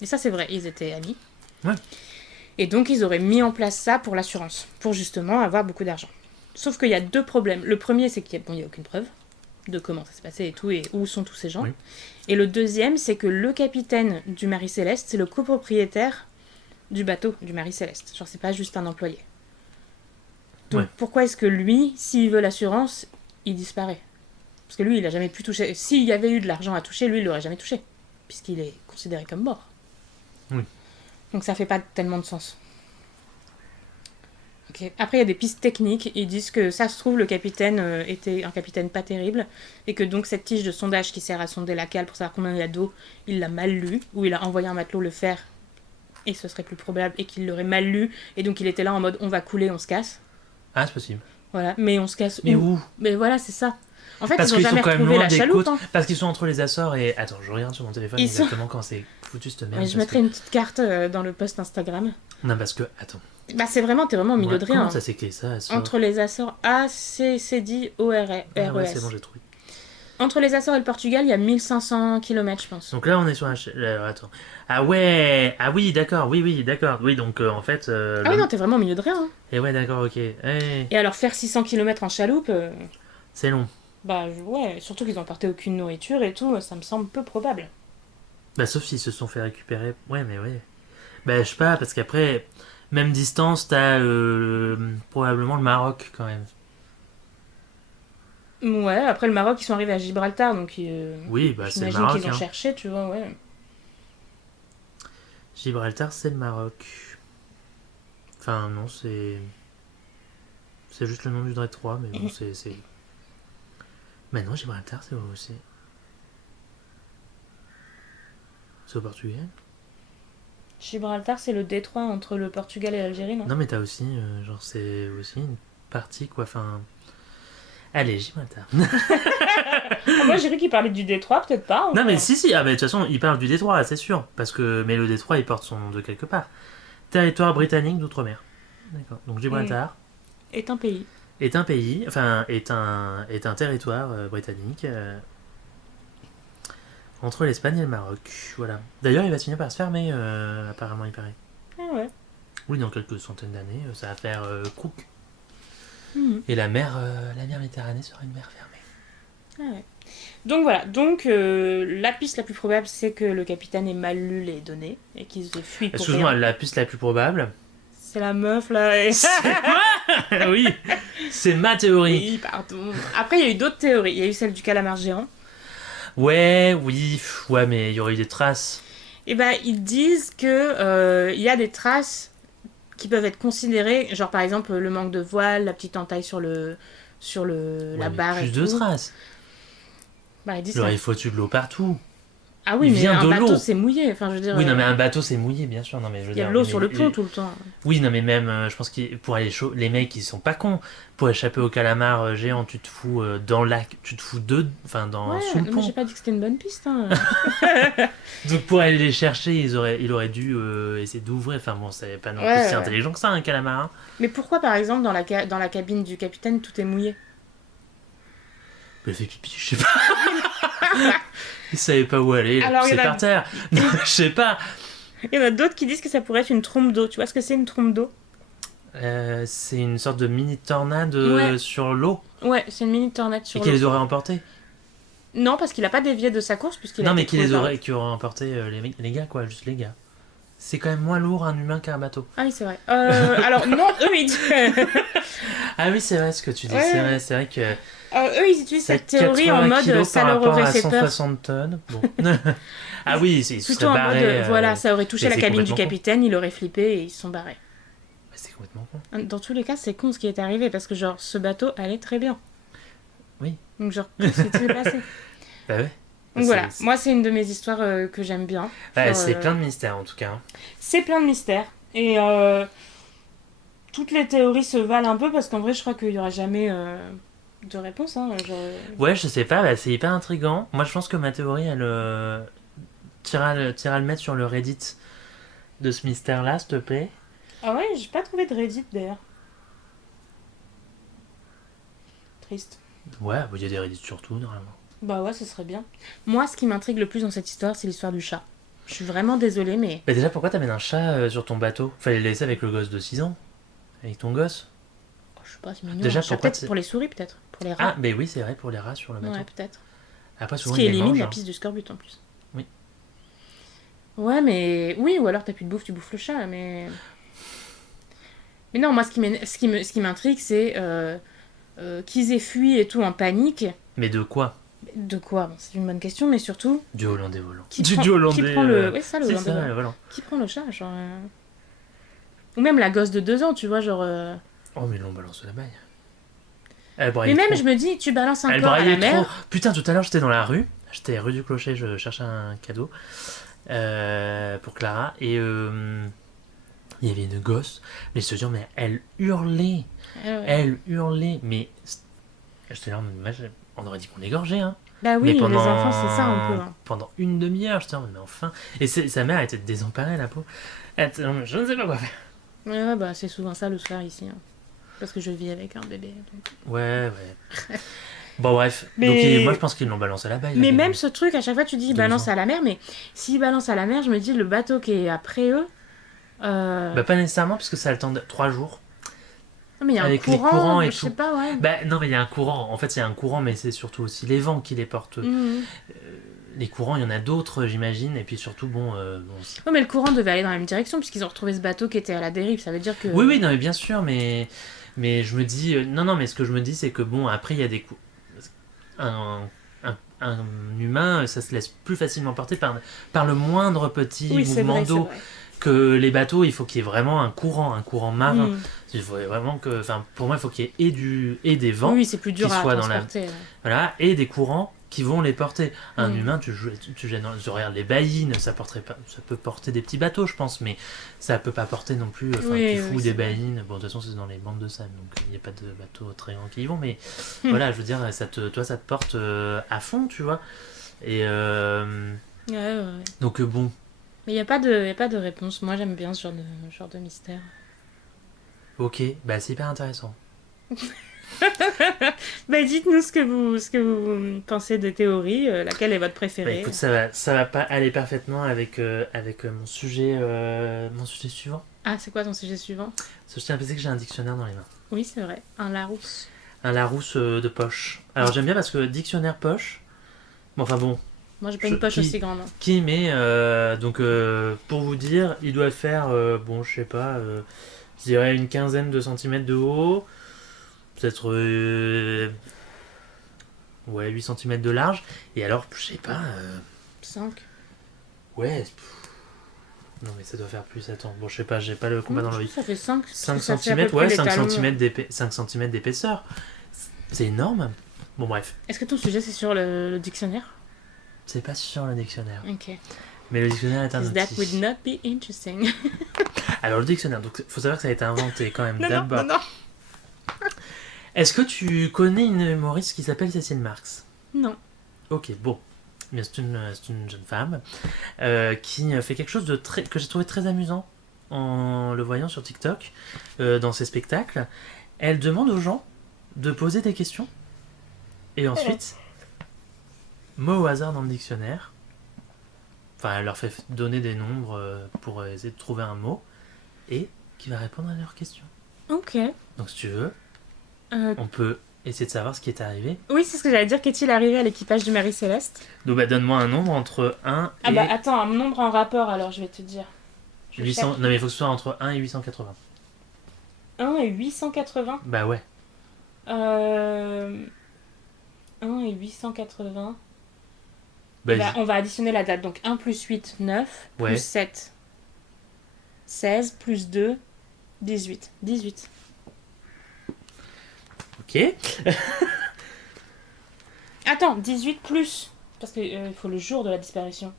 Et ça c'est vrai, ils étaient amis. Ouais. Et donc ils auraient mis en place ça pour l'assurance, pour justement avoir beaucoup d'argent. Sauf qu'il y a deux problèmes. Le premier c'est qu'il n'y a aucune preuve de comment ça s'est passé et tout, et où sont tous ces gens. Oui. Et le deuxième c'est que le capitaine du Marie Céleste, c'est le copropriétaire du bateau du Marie Céleste. Genre c'est pas juste un employé. Donc Ouais. pourquoi est-ce que lui, s'il veut l'assurance, il disparaît? Parce que lui, il a jamais pu toucher. S'il y avait eu de l'argent à toucher, lui, il l'aurait jamais touché. Puisqu'il est considéré comme mort. Oui. Donc ça fait pas tellement de sens. Ok. Après, il y a des pistes techniques. Ils disent que ça se trouve, le capitaine était un capitaine pas terrible. Et que donc cette tige de sondage qui sert à sonder la cale pour savoir combien il y a d'eau, il l'a mal lu. Ou il a envoyé un matelot le faire. Et ce serait plus probable. Et qu'il l'aurait mal lu. Et donc il était là en mode on va couler, on se casse. Ah, c'est possible. Voilà. Mais on se casse Mais où? Mais voilà, c'est ça. En fait, Parce ils ont qu'ils sont jamais quand même retrouvé loin la des chaloupe. côtes. Hein. Parce qu'ils sont entre les Açores et... Attends, je regarde sur mon téléphone Ils sont- exactement quand c'est foutu cette merde. Ouais, je parce mettrai une petite carte dans le post Instagram. que... Non, parce que... Attends. Bah, c'est vraiment, t'es vraiment au milieu Ouais, de rien. comment Hein. ça s'écrit, ça, Açores? Entre les Açores, A-C-C-D-O-R-E-S. Ah ouais, c'est bon, j'ai trouvé. Entre les Açores et le Portugal, il y a 1500 km, je pense. Donc là, on est sur un... Alors, attends. Ah ouais. Ah oui, d'accord. Oui, d'accord. Oui, donc en fait... Ah oui, non, t'es vraiment au milieu de rien. Hein. Et ouais, d'accord, ok. Et alors, faire 600 km en chaloupe, C'est long. bah ouais, surtout qu'ils n'emportaient aucune nourriture et tout, ça me semble peu probable. Bah, sauf s'ils se sont fait récupérer. Ouais, mais ouais. Bah, je sais pas, parce qu'après, même distance, t'as probablement le Maroc quand même. Ouais, après le Maroc, ils sont arrivés à Gibraltar, donc Oui, bah, c'est le j'imagine Maroc. qu'ils ont Hein. cherché, tu vois, ouais. Gibraltar, c'est le Maroc. Enfin, non, c'est. C'est juste le nom du Détroit, mais bon, c'est. Mais non, Gibraltar, c'est où aussi? C'est au Portugal? Gibraltar, c'est le détroit entre le Portugal et l'Algérie, non? Non, mais t'as aussi, genre, c'est aussi une partie, quoi. Enfin. Allez, Gibraltar. Ah, moi, j'ai cru qu'il parlait du détroit, peut-être pas. Non, mais encore. si, ah, mais de toute façon, il parle du Détroit, c'est sûr. Parce que. Mais le Détroit, il porte son nom de quelque part. Territoire britannique d'outre-mer. D'accord. Donc Gibraltar Est un pays. est un pays, enfin, est un territoire britannique entre l'Espagne et le Maroc. Voilà. D'ailleurs, il va finir par se fermer, apparemment, il paraît. Ah ouais. Oui, dans quelques centaines d'années, ça va faire croûte. Mhm. Et la mer Méditerranée sera une mer fermée. Ah ouais. Donc voilà, donc la piste la plus probable c'est que le capitaine ait mal lu les données et qu'il se fuit pour Excuse-moi, rien. la piste la plus probable. C'est la meuf là. Et... Oui, c'est ma théorie. oui, pardon. Après il y a eu d'autres théories. Il y a eu celle du calamar géant. Ouais, mais il y aurait eu des traces. Et ben ils disent que il y a des traces qui peuvent être considérées, genre par exemple le manque de voile, la petite entaille sur le sur Ouais, la mais barre et plus de tout. traces. Bah, ils disent Il ça. aurait foutu de l'eau partout. Ah oui, il mais vient un de bateau, l'eau. c'est mouillé. Enfin, je veux dire, Oui, non, mais un bateau, c'est mouillé, bien sûr. Non, mais je veux il y a dire, de l'eau oui, sur le pont tout le temps. oui, non, mais même, je pense que pour aller les mecs, ils sont pas cons. Pour échapper au calamar géant, tu te fous dans le lac, tu te fous Ouais, sous le moi j'ai pont. pas dit que c'était une bonne piste. Hein. Donc pour aller les chercher, il aurait dû essayer d'ouvrir. Enfin bon, c'est pas non plus Ouais, si ouais. intelligent que ça, un calamar. Hein. Mais pourquoi, par exemple, dans la cabine du capitaine, tout est mouillé? Il fait pipi, je sais pas. Il savait pas où aller, il a Alors, il poussé y en a- par terre. Non, je sais pas. Il y en a d'autres qui disent que ça pourrait être une trompe d'eau. Tu vois ce que c'est une trompe d'eau? C'est une sorte de mini tornade Ouais. sur l'eau Ouais, c'est une mini tornade et sur qui l'eau. les aurait emportés. Non, parce qu'il a pas dévié de sa course puisqu'il a Non, mais été trouvé par- qui aurait emporté les gars, quoi, juste les gars. C'est quand même moins lourd un humain qu'un bateau. Ah oui, c'est vrai. Alors non, eux ils... Ah oui, c'est vrai ce que tu dis. Ouais. C'est vrai que eux ils utilisent c'est cette théorie en 80 mode kilos ça par leur rapport aurait à fait peur. 160 tonnes. Bon. Ah oui, ils se Plutôt seraient en barrés. mode voilà, ça aurait touché mais la c'est cabine du complètement con. capitaine, il aurait flippé et ils se sont barrés. Mais c'est complètement con. Dans tous les cas, c'est con ce qui est arrivé parce que genre ce bateau allait très bien. Oui. Donc genre qu'est-ce qui s'est passé? Bah ouais. Donc voilà, moi c'est une de mes histoires que j'aime bien. Ouais, Genre, c'est plein de mystères en tout cas. Hein. C'est plein de mystères. Et toutes les théories se valent un peu parce qu'en vrai, je crois qu'il n'y aura jamais de réponse. Hein, genre... Ouais, je sais pas, bah, c'est hyper intriguant. Moi je pense que ma théorie, elle t'iras le mettre sur le Reddit de ce mystère-là, s'il te plaît. Ah ouais, j'ai pas trouvé de Reddit d'ailleurs. Triste. Ouais, il y a des Reddits sur tout, normalement. Bah ouais, ce serait bien. Moi, ce qui m'intrigue le plus dans cette histoire, c'est l'histoire du chat. Je suis vraiment désolée, mais... Bah déjà, pourquoi t'amènes un chat sur ton bateau? Fallait le laisser avec le gosse de 6 ans. Avec ton gosse. Oh, je sais pas, c'est mignon. Déjà, Un chat, pourquoi peut-être pour les souris, peut-être. Pour les Ah, rats. mais oui, c'est vrai, pour les rats sur le bateau. Ouais, peut-être. Après, Ce souvent, qui ils les élimine mangent. la Hein. piste du scorbut en plus. Oui. Ouais, mais... Oui, ou alors t'as plus de bouffe, tu bouffes le chat, mais... Mais non, moi, ce qui m'intrigue, c'est qu'ils aient fui et tout en panique. Mais de quoi? De quoi? Bon, c'est une bonne question, mais surtout... Du hollandais volant. Qui Du prend, hollandais. qui prend le... Ouais, ça, le C'est hollandais ça, volant. le volant. Qui prend le chat, genre... Ou même la gosse de 2 ans, tu vois, genre... Oh, mais là, on balance la baille. Mais même, je me dis, tu balances un Elle corps à la braillait mer... trop. Putain, tout à l'heure, j'étais dans la rue. J'étais rue du Clocher, je cherchais un cadeau pour Clara. Et il y avait une gosse. Mais je te jure, mais elle hurlait. Ouais. Elle hurlait. Mais j'étais là, on aurait dit qu'on l'égorgeait. Hein. Bah oui, Mais pendant... les enfants, c'est ça un peu. Hein. Pendant une demi-heure, j'étais là, mais enfin. Et sa mère était désemparée, la peau. Je ne sais pas quoi faire. Ouais, bah c'est souvent ça le soir ici. Hein. Parce que je vis avec un bébé. Donc... Ouais. Bon, bref. Mais- Donc, moi, je pense qu'ils l'ont balancé à la baille. Mais là, même ce truc, à chaque fois tu dis 2 balance ans. à la mer, mais s'ils balancent à la mer, je me dis le bateau qui est après eux. Bah, pas nécessairement, parce que ça a le temps de 3 jours. Non, mais il y a un avec les courant, courants et je sais tout. pas, ouais. Bah, non, mais il y a un courant. En fait, il y a un courant, mais c'est surtout aussi les vents qui les portent. Mhm. Les courants, il y en a d'autres, j'imagine. Et puis surtout, bon. Ouais, mais le courant devait aller dans la même direction puisqu'ils ont retrouvé ce bateau qui était à la dérive. Ça veut dire que. Oui, non, mais bien sûr, mais je me dis. Non, mais ce que je me dis, c'est que bon, après, il y a des coups. Un humain, ça se laisse plus facilement porter par le moindre petit Oui, c'est mouvement vrai, c'est d'eau. vrai. Que les bateaux, il faut qu'il y ait vraiment un courant marin. Mhm. Il faut vraiment que. Enfin, pour moi, il faut qu'il y ait et des vents. Oui, c'est plus dur qui à soit dans la- transporter. Ouais. Voilà, et des courants qui vont les porter. Un Mm. humain, tu regardes les baïnes, ça peut porter des petits bateaux, je pense, mais ça peut pas porter non plus. Enfin, Oui, tu oui, fous c'est des vrai. baïnes. Bon, de toute façon, c'est dans les bandes de sable, donc il n'y a pas de bateaux très grands qui y vont, mais voilà, je veux dire, toi, ça te porte à fond, tu vois. Et Ouais. donc, bon, Mais il n'y a pas de réponse. Moi, j'aime bien ce genre de mystère. ok, bah c'est hyper intéressant. Bah, dites-nous ce que vous pensez des théories. Laquelle est votre Bah, préférée? écoute, ça va pas aller parfaitement avec mon sujet suivant. Ah, c'est quoi ton sujet suivant? Parce que je tiens à préciser que j'ai un dictionnaire dans les mains. Oui, c'est vrai. Un Larousse. Un Larousse de poche. Alors j'aime bien parce que dictionnaire poche. Bon, enfin bon, Moi, j'ai pas une poche aussi grande. Hein. qui met donc pour vous dire, il doit faire bon, je sais pas, je dirais une quinzaine de centimètres de haut, peut-être ouais 8 centimètres de large. Et alors, je sais pas, 5. ouais. Non mais ça doit faire plus. Attends, bon, je sais pas, j'ai pas le combat dans l'œil. Ça fait 5. 5 cm, ouais, 5 cm d'épaisseur. C'est énorme. Bon, bref. Est-ce que ton sujet, c'est sur le dictionnaire? C'est pas sur le dictionnaire. Ok. Mais le dictionnaire est un That outil. would not be interesting. Alors, le dictionnaire, donc faut savoir que ça a été inventé quand même d'abord. non. Est-ce que tu connais une humoriste qui s'appelle Cécile Marx? Non. Ok, bon. Mais c'est une jeune femme qui fait quelque chose que j'ai trouvé très amusant en le voyant sur TikTok, dans ses spectacles. Elle demande aux gens de poser des questions et ensuite, mot au hasard dans le dictionnaire. Enfin, elle leur fait donner des nombres pour essayer de trouver un mot et qui va répondre à leurs questions. Ok. Donc si tu veux, Euh, on peut essayer de savoir ce qui est arrivé. Oui, c'est ce que j'allais dire. Qu'est-il arrivé à l'équipage du Marie-Céleste? Donc bah, donne-moi un nombre entre 1 Ah et bah attends, un nombre en rapport alors, je vais te dire. Je 800... cherche. Non mais il faut que ce soit entre 1 et 880. 1 et 880. Bah ouais. 1 et 880. Bah, Bah, on va additionner la date. Donc 1 plus 8, 9. Ouais. Plus 7, 16. Plus 2, 18. 18. ok. Attends, 18 plus. Parce qu'il faut le jour de la disparition.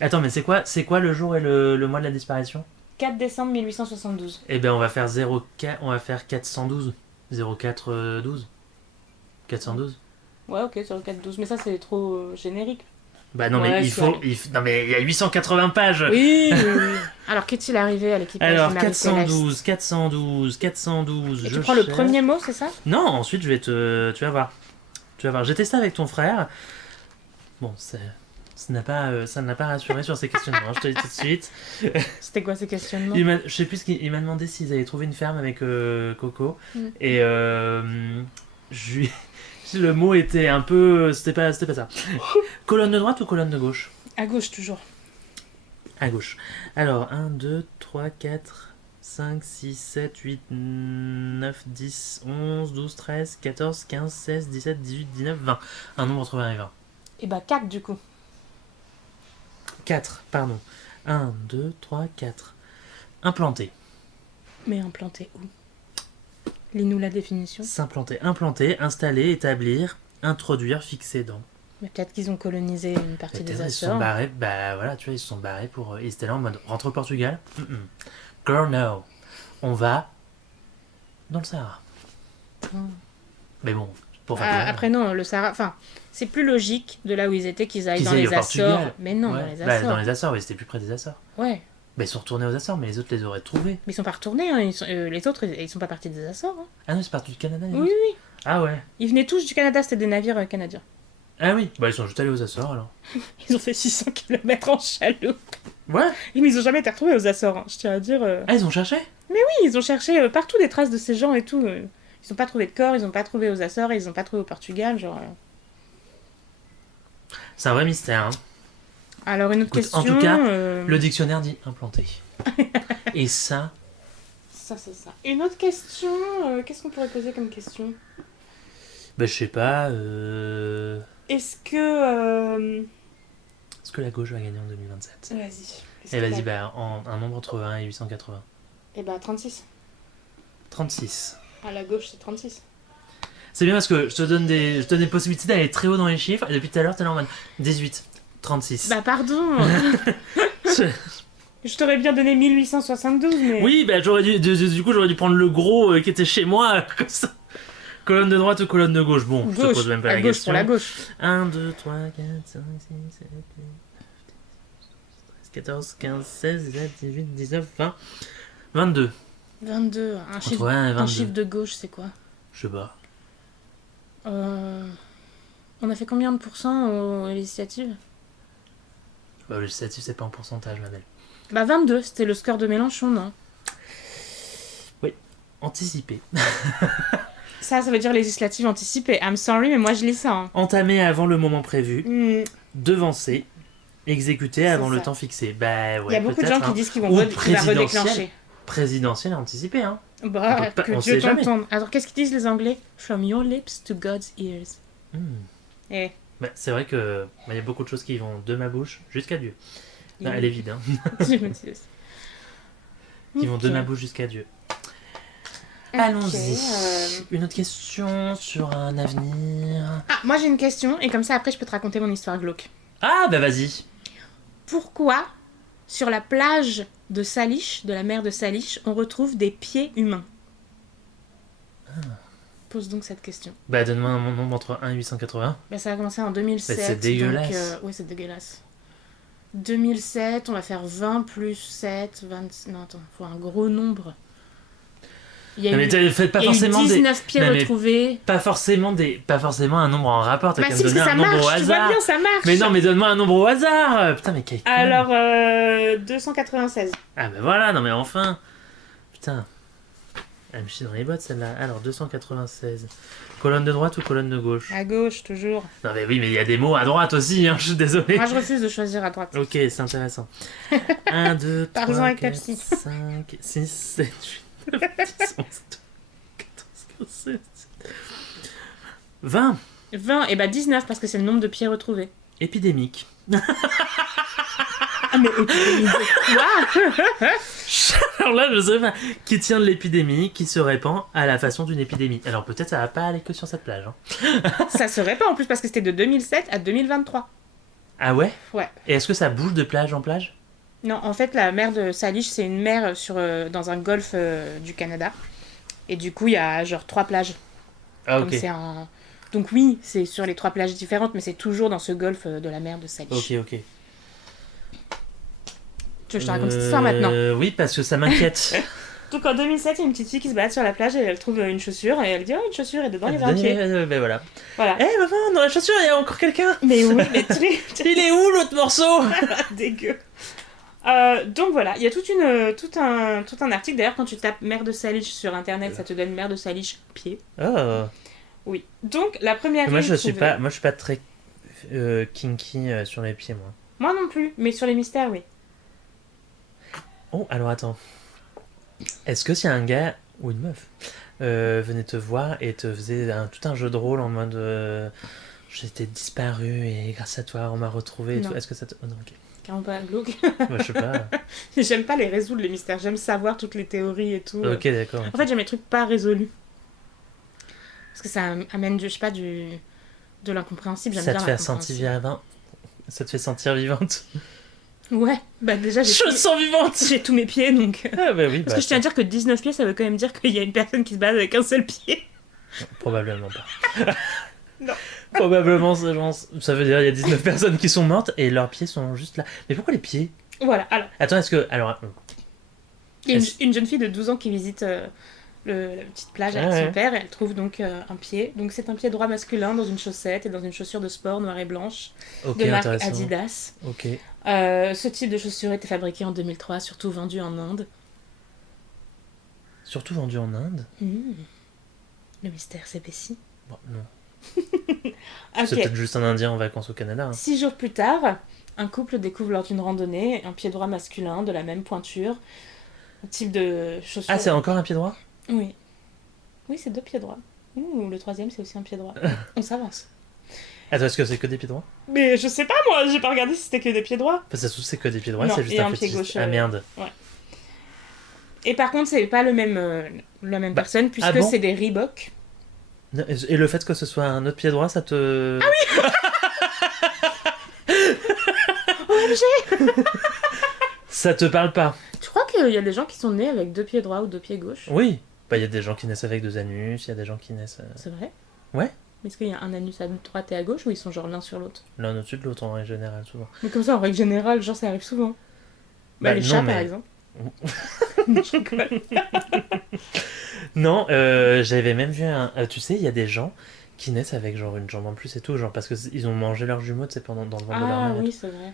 Attends, mais c'est quoi le jour et le mois de la disparition? 4 décembre 1872. Eh ben on va faire 412. 0412. 412. Ouais, ok, sur le 4, 12. Mais ça, c'est trop générique. Bah non Ouais, mais non mais il y a 880 pages. Oui, oui, oui. Alors, qu'est-il arrivé à l'équipage Alors du Marie-Céleste? 412. Et je tu prends le cherche. premier mot, c'est ça? Non, ensuite tu vas voir. Tu vas voir. J'ai testé avec ton frère. Bon, ça n'a pas rassuré sur ces questionnements, je te le dis tout de suite. C'était quoi ces questionnements? Je sais plus il m'a demandé s'ils avaient trouvé une ferme avec Coco. Mm. Et le mot était un peu. C'était pas ça. Colonne de droite ou colonne de gauche? À gauche, toujours. À gauche. Alors, 1, 2, 3, 4, 5, 6, 7, 8, 9, 10, 11, 12, 13, 14, 15, 16, 17, 18, 19, 20. Un nombre entre 20 et 20. Et bah 4 du coup. 4, pardon. 1, 2, 3, 4. Implanté. Mais implanté où? Lis-nous la définition. S'implanter. Implanter, installer, établir, introduire, fixer dans. Mais peut-être qu'ils ont colonisé une partie des Ils se sont Açores. barrés, bah voilà, tu vois, ils se sont barrés pour. Ils étaient là en mode rentre au Portugal. Girl, no. On va dans le Sahara. Mm. Mais bon, pour faire plaisir. Après non, le Sahara... Enfin, c'est plus logique de là où ils étaient qu'ils aillent Qu'ils dans aillent les au Portugal. Açores. Mais non, Ouais. dans les Bah, Açores. dans les Açores, mais c'était plus près des Açores. Ouais. Bah, ils sont retournés aux Açores, mais les autres les auraient trouvés. Mais ils sont pas retournés, hein. Les autres, ils sont pas partis des Açores. Hein. Ah non, c'est parti du Canada. les Oui, autres. oui. Ah ouais. Ils venaient tous du Canada, c'était des navires canadiens. Ah oui. Bah, ils sont juste allés aux Açores alors. Ils ont fait 600 km en chaloupe. Ouais. Mais ils ont jamais été retrouvés aux Açores, hein. Je tiens à dire... Ah, ils ont cherché. Oui, ils ont cherché partout des traces de ces gens et tout. Ils ont pas trouvé de corps, ils ont pas trouvé aux Açores, ils ont pas trouvé au Portugal, genre... C'est un vrai mystère. Hein. Alors, une autre Écoute, question... en tout cas, Le dictionnaire dit implanté. Et ça, Ça, c'est ça. Une autre question... Qu'est-ce qu'on pourrait poser comme question? bah, je sais pas. Est-ce que... Est-ce que la gauche va gagner en 2027? Vas-y. Eh vas-y, bah, un nombre entre 1 et 880. Eh bah, 36. 36. À la gauche, c'est 36. C'est bien parce que je te donne des possibilités d'aller très haut dans les chiffres, et depuis tout à l'heure, t'es là en mode 18, 36. Bah, pardon. Je t'aurais bien donné 1872, mais... Oui, bah, du coup, j'aurais dû prendre le gros qui était chez moi, comme ça. Colonne de droite ou colonne de gauche? Bon, je te Gauche, pose même pas à la gauche question. pour la gauche. 1, 2, 3, 4, 5, 6, 7, 8, 9, 10, 11, 12, 13, 14, 15, 16, 17, 18, 19, 20, 22. 22. Un chiffre, Entre 1 et 22. un chiffre de gauche, c'est quoi? Je sais pas. On a fait combien de pourcents aux législatives? Bah, le législatif, c'est pas en pourcentage, ma belle. Bah 22, c'était le score de Mélenchon, non? Anticipé. Ça veut dire législative anticipée. I'm sorry, mais moi je lis ça. Hein. Entamé avant le moment prévu. Mm. Devancé. Exécuté C'est avant le ça. temps fixé. Bah ouais. Il y a beaucoup de gens qui disent qu'ils vont Ou qu'il va redéclencher. Présidentiel anticipé, hein. Bah, On peut pas- que on Dieu sait jamais. t'entende. Alors qu'est-ce qu'ils disent les Anglais? From your lips to God's ears. Hmm. Eh. Bah, c'est vrai que il y a beaucoup de choses qui vont de ma bouche jusqu'à Dieu. Non, elle est vide, hein. Je me dis aussi. Qui vont de Ok. ma bouche jusqu'à Dieu. Allons-y. Ok, Une autre question sur un avenir. Ah, moi j'ai une question, et comme ça après je peux te raconter mon histoire glauque. Ah, bah vas-y. Pourquoi, sur la plage de Salish, de la mer de Salish, on retrouve des pieds humains? Pose donc cette question. Bah donne-moi un nombre entre 1 et 880. Ben, ça a commencé en 2007. Mais c'est dégueulasse. Donc, oui, c'est dégueulasse. 2007, on va faire 20 plus 7, 20... Non, attends, faut un gros nombre. Il y a Non, mais eu, faites pas il y a eu forcément 19 pieds Non, mais retrouvés. pas forcément un nombre en rapport, t'as Bah qu'à si, me parce que donner ça un nombre au marche, tu vois hasard. bien, ça marche. Mais non, mais donne-moi un nombre au hasard. Putain, mais quel con. Alors, 296. Ah bah voilà, non mais enfin. Putain. Elle me chie dans les bottes celle-là. Alors 296. Colonne de droite ou colonne de gauche? À gauche, toujours. Non mais oui, mais il y a des mots à droite aussi, hein, je suis désolé. Moi, je refuse de choisir à droite. Ok, c'est intéressant. 1, 2, Par 3, exemple, avec ta 4, psy. 5, 6, 7, 8, 9, 10, 11, 12, 14, 15, 16, 17, 20. 20, et bah 19, parce que c'est le nombre de pieds retrouvés. Épidémique. Ah, mais épidémie de quoi? Alors là, je sais pas. Qui tient de l'épidémie, qui se répand à la façon d'une épidémie. Alors peut-être ça va pas aller que sur cette plage. Hein. Ça serait pas en plus, parce que c'était de 2007 à 2023. Ah ouais? Ouais. Et est-ce que ça bouge de plage en plage? Non, en fait, la mer de Salish, c'est une mer dans un golfe du Canada. Et du coup, il y a genre 3 plages. Ah Comme ok. c'est Donc oui, c'est sur les 3 plages différentes, mais c'est toujours dans ce golfe de la mer de Salish. Ok, ok. Tu veux que je te raconte cette histoire maintenant? Oui, parce que ça m'inquiète. Donc en 2007, il y a une petite fille qui se balade sur la plage et elle trouve une chaussure et elle dit « Oh, une chaussure !» et dedans, il y avait un pied. Ben voilà. Voilà. Eh maman, dans la chaussure, il y a encore quelqu'un. Mais oui, mais Il est où l'autre morceau? dégueu. Donc voilà, il y a tout un article. D'ailleurs, quand tu tapes mer de Salish sur internet, ça te donne mer de Salish pied. Oh. Oui. Donc la première Moi île je suis trouvée- pas, moi je suis pas très kinky sur les pieds moi. Moi non plus, mais sur les mystères, oui. Oh alors attends. Est-ce que si un gars ou une meuf venait te voir et te faisait tout un jeu de rôle en mode j'étais disparu et grâce à toi on m'a retrouvé et Non. tout, est-ce que ça te... Oh non, ok. Carrément pas glauque. Moi je sais pas. J'aime pas les résoudre, les mystères. J'aime savoir toutes les théories et tout. Ok d'accord. En fait, j'aime les trucs pas résolus. Parce que ça amène je sais pas, de l'incompréhensible. J'aime Ça bien te fait l'incompréhensible. sentir vivante. Ça te fait sentir vivante. Ouais, bah déjà, Je sens vivante. j'ai tous mes pieds, donc... Ah bah oui. Parce bah, que je tiens à dire que 19 pieds, ça veut quand même dire qu'il y a une personne qui se balade avec un seul pied. Probablement pas. Non. Probablement, ça veut dire il y a 19 personnes qui sont mortes et leurs pieds sont juste là. Mais pourquoi les pieds? Voilà, alors, Attends, est-ce que... Alors, il y a Est-ce- une jeune fille de 12 ans qui visite la petite plage avec Ah ouais. son père et elle trouve donc un pied. Donc c'est un pied droit masculin dans une chaussette et dans une chaussure de sport noire et blanche ok, de marque intéressant. Adidas. Ok. Ce type de chaussure était fabriqué en 2003, surtout vendu en Inde. Surtout vendu en Inde. Le mystère s'épaissit. Bon, non. Ok. C'est peut-être juste un Indien en vacances au Canada. Hein. 6 jours plus tard, un couple découvre lors d'une randonnée un pied droit masculin de la même pointure. Un type de chaussure. Ah, c'est encore un pied droit? Oui. Oui, c'est 2 pieds droits. Ouh, le troisième, c'est aussi un pied droit. On s'avance. Attends, est-ce que c'est que des pieds droits? Mais je sais pas, moi, j'ai pas regardé si c'était que des pieds droits. Parce que ça se trouve, c'est que des pieds droits, Non, c'est juste et un un pied fétichiste. gauche, Ah merde. Et par contre, c'est pas la même Bah, personne, puisque ah bon c'est des Reebok. Non, et le fait que ce soit un autre pied droit, ça te... Ah oui. OMG. Ça te parle pas? Tu crois qu'il y a des gens qui sont nés avec 2 pieds droits ou 2 pieds gauches? Oui. Bah, il y a des gens qui naissent avec 2 anus, il y a des gens qui naissent C'est vrai? Ouais. Mais est-ce qu'il y a un anus à droite et à gauche ou ils sont genre l'un sur l'autre? l'un au-dessus de l'autre en général, souvent. Mais comme ça, en règle générale, genre ça arrive souvent. Bah, les non, chats, mais- par exemple. Je rigole. Non, j'avais même vu un... tu sais, il y a des gens qui naissent avec genre une jambe en plus et tout, genre parce qu'ils ont mangé leurs jumeaux, tu sais, pendant dans le ventre de leur Ah mère. et oui, tout. c'est vrai.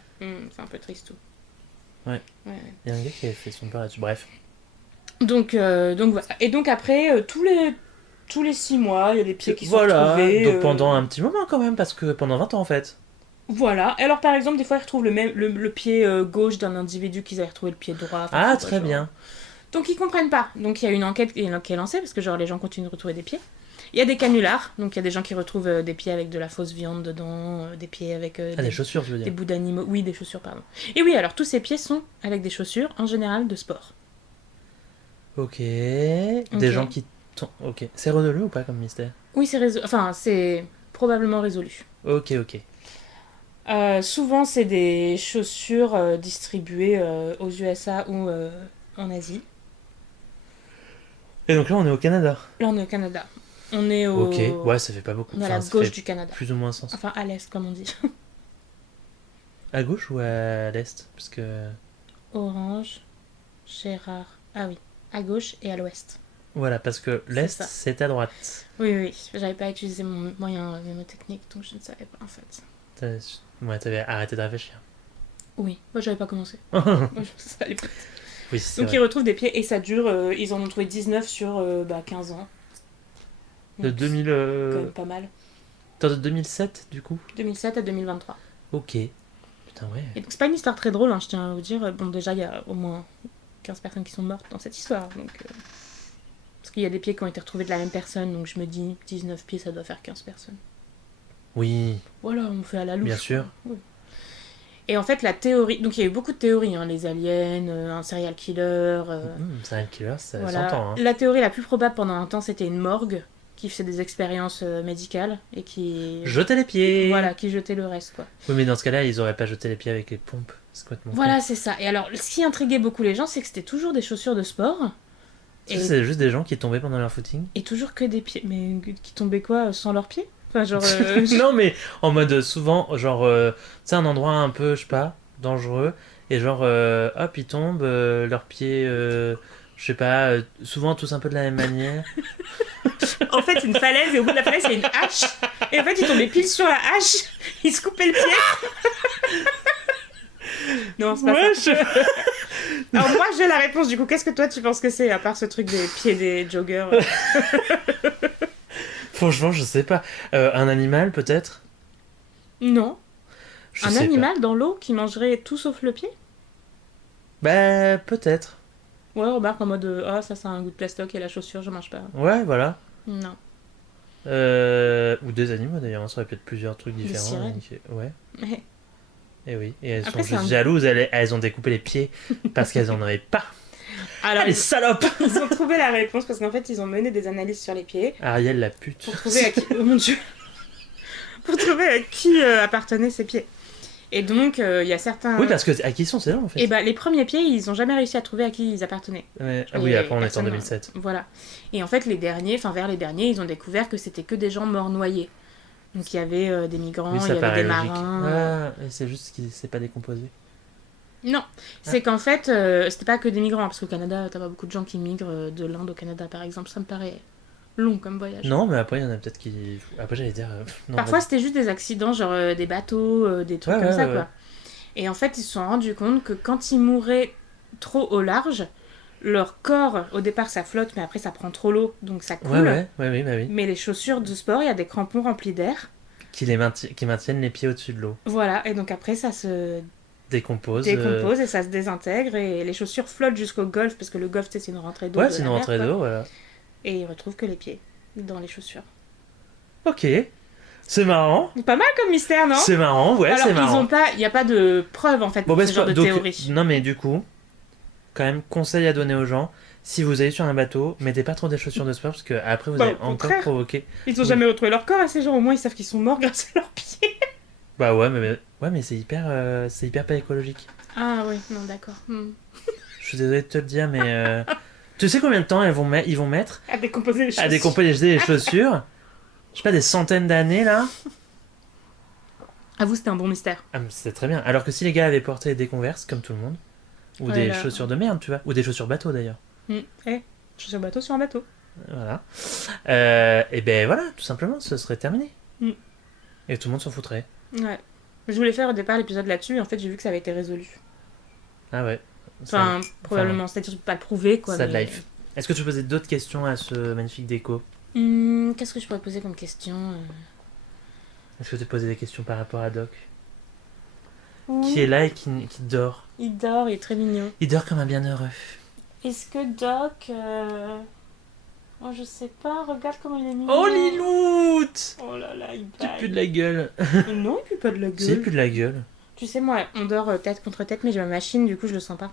C'est un peu triste tout. Ouais. Ouais. Il y a un gars qui avait fait son peur là-dessus, bref. Donc voilà. Et donc après, tous les 6 mois, il y a des pieds qui sont Voilà, retrouvés. donc pendant un petit moment quand même, parce que pendant 20 ans en fait. Voilà. Et alors par exemple, des fois, ils retrouvent le pied gauche d'un individu qu'ils avaient retrouvé le pied droit. Enfin, Ah, tu vois, très genre. bien. Donc ils comprennent pas. Donc il y a une enquête qui est lancée parce que genre les gens continuent de retrouver des pieds. Il y a des canulars, donc il y a des gens qui retrouvent des pieds avec de la fausse viande dedans, des pieds avec Ah, des chaussures, tu veux des dire. bouts d'animaux. Oui, des chaussures, pardon. Et oui, alors tous ces pieds sont avec des chaussures, en général de sport. Ok. Des Ok. gens qui Ok. C'est résolu ou pas comme mystère? Oui, c'est enfin, c'est probablement résolu. Ok, ok. Souvent, c'est des chaussures distribuées aux USA ou en Asie. Et donc là, on est au Canada. Là, on est au Canada. On est Ok. Ouais, ça fait pas beaucoup. on est à Enfin, la ça gauche fait du Canada. plus ou moins sens. Enfin, à l'est, comme on dit. À gauche ou à l'est? Parce que... Orange, Gérard. Ah oui, à gauche et à l'ouest. Voilà, parce que l'est, ça. c'est à droite. Oui, oui, j'avais pas utilisé mon moyen mnémotechnique, donc je ne savais pas en fait. Ouais, t'avais arrêté de réfléchir. Oui, moi j'avais pas commencé. Oui, Moi, je savais pas. c'est Donc vrai. ils retrouvent des pieds et ça dure, ils en ont trouvé 19 sur 15 ans. De Donc, 2000... c'est quand même pas mal. Attends, de 2007, du coup? 2007 à 2023. Ok. Putain, ouais. Et donc c'est pas une histoire très drôle, hein, je tiens à vous dire. Bon, déjà, il y a au moins 15 personnes qui sont mortes dans cette histoire. Donc, parce qu'il y a des pieds qui ont été retrouvés de la même personne, donc je me dis 19 pieds, ça doit faire 15 personnes. Oui, Voilà, on fait à la louche. bien sûr. Oui. Et en fait, la théorie. Donc il y a eu beaucoup de théories, hein, les aliens, un serial killer. Serial killer, ça Voilà. s'entend. Hein. La théorie la plus probable pendant un temps, c'était une morgue qui faisait des expériences médicales et qui. Jeter les pieds. Voilà, qui jetait le reste, quoi. Oui, mais dans ce cas-là, ils auraient pas jeté les pieds avec les pompes. C'est complètement Voilà, c'est ça. Et alors, ce qui intriguait beaucoup les gens, c'est que c'était toujours des chaussures de sport. con. C'est juste des gens qui tombaient pendant leur footing. Et toujours que des pieds. Mais qui tombaient quoi, sans leurs pieds? Enfin, genre. Non, mais en mode souvent, genre, tu sais, un endroit un peu, je sais pas, dangereux. Et genre, hop, ils tombent, leurs pieds, je sais pas, souvent tous un peu de la même manière. En fait, une falaise, et au bout de la falaise, il y a une hache. Et en fait, ils tombaient pile sur la hache. Ils se coupaient le pied. Non, c'est pas Ouais, ça. Alors, moi, j'ai la réponse, du coup. Qu'est-ce que toi, tu penses que c'est, à part ce truc des pieds des joggers? Franchement, je sais pas. Un animal, peut-être? Non. Je Un sais animal dans l'eau qui mangerait tout sauf le pied? pas. Bah, peut-être. Ouais, remarque en mode ah, ça, c'est un goût de plastoc et la chaussure, je mange pas. Ouais, voilà. Non. Ou des animaux d'ailleurs, ça aurait pu être plusieurs trucs Des différents. sirènes. Ouais. Mais Et oui. Et elles Après, sont c'est juste un- jalouses, elles ont découpé les pieds parce qu'elles en avaient pas. Alors, Ah, les salopes! ils ont trouvé la réponse parce qu'en fait, ils ont mené des analyses sur les pieds Ariel la pute. pour trouver à qui. Oh mon dieu! Pour trouver à qui appartenaient ces pieds. Et donc, il y a certains. Oui, parce que à qui sont ces gens en fait? Et bah, les premiers pieds, ils ont jamais réussi à trouver à qui ils appartenaient. Ouais. Ah oui, Et après on est en personne- 2007. Voilà. Et en fait, les derniers, enfin vers les derniers, ils ont découvert que c'était que des gens morts noyés. Donc il y avait des migrants, Oui, il ça y avait paraît des logique. marins. Ah, et c'est juste qu'il s'est pas décomposé. Non, c'est qu'en fait, c'était pas que des migrants, parce qu'au Canada, t'as pas beaucoup de gens qui migrent de l'Inde au Canada, par exemple. Ça me paraît long comme voyage. Non, mais après il y en a peut-être qui. Après j'allais dire. Non, Parfois, vas-y. c'était juste des accidents, genre des bateaux, des trucs Ouais, comme ouais, ça, ouais. quoi. Et en fait, ils se sont rendus compte que quand ils mouraient trop au large, leur corps, au départ, ça flotte, mais après, ça prend trop l'eau, donc ça coule. Ouais, oui, bah oui. Mais les chaussures de sport, il y a des crampons remplis d'air. Qui maintiennent les pieds au-dessus de l'eau. Voilà, et donc après, ça se Décompose. décompose et ça se désintègre, et les chaussures flottent jusqu'au golfe, parce que le golfe, tu sais, c'est une rentrée d'eau. Ouais, de c'est une la mer, rentrée quoi. d'eau, voilà. Et ils retrouvent que les pieds dans les chaussures. Ok. C'est marrant. Pas mal comme mystère, non? C'est marrant, ouais, Alors, c'est marrant. il n'y a pas de preuve, en fait, Bon, pour bah, ce genre de donc, théorie. non, mais du coup, quand même, conseil à donner aux gens, si vous allez sur un bateau, mettez pas trop des chaussures de sport parce que après vous Bah, allez au encore contraire. provoquer. Ils ont Oui. jamais retrouvé leur corps à ces gens, au moins ils savent qu'ils sont morts grâce à leurs pieds. Bah ouais, mais c'est hyper pas écologique. Ah oui, non, d'accord. Je suis désolé de te le dire, mais tu sais combien de temps ils vont mettre À décomposer les choses. à décomposer les chaussures? Je sais pas, des centaines d'années là. Avoue, c'était un bon mystère. Ah, mais c'est très bien. Alors que si les gars avaient porté des Converse comme tout le monde, ou Ouais, des là. chaussures de merde, tu vois, ou des chaussures bateau d'ailleurs. Je suis sur bateau sur un bateau. Voilà. Et ben voilà, tout simplement, ce serait terminé. Mm. Et tout le monde s'en foutrait. Ouais. Je voulais faire au départ l'épisode là-dessus, et en fait j'ai vu que ça avait été résolu. Ah ouais. Enfin, probablement, c'est-à-dire je peux pas le prouver, quoi. Sad mais- life. Est-ce que tu posais d'autres questions à ce magnifique déco? Qu'est-ce que je pourrais poser comme question Est-ce que tu posais des questions par rapport à Doc? Qui est là et qui dort. Il dort, il est très mignon. Il dort comme un bienheureux. Est-ce que Doc... Oh, je sais pas, regarde comment il est mignon. Oh Liloute! Oh là là, il Tu baille. pues de la gueule. Non, il pue pas de la gueule. Si, il pue de la gueule. Tu sais, moi, on dort tête contre tête, mais j'ai ma machine, du coup, je le sens pas.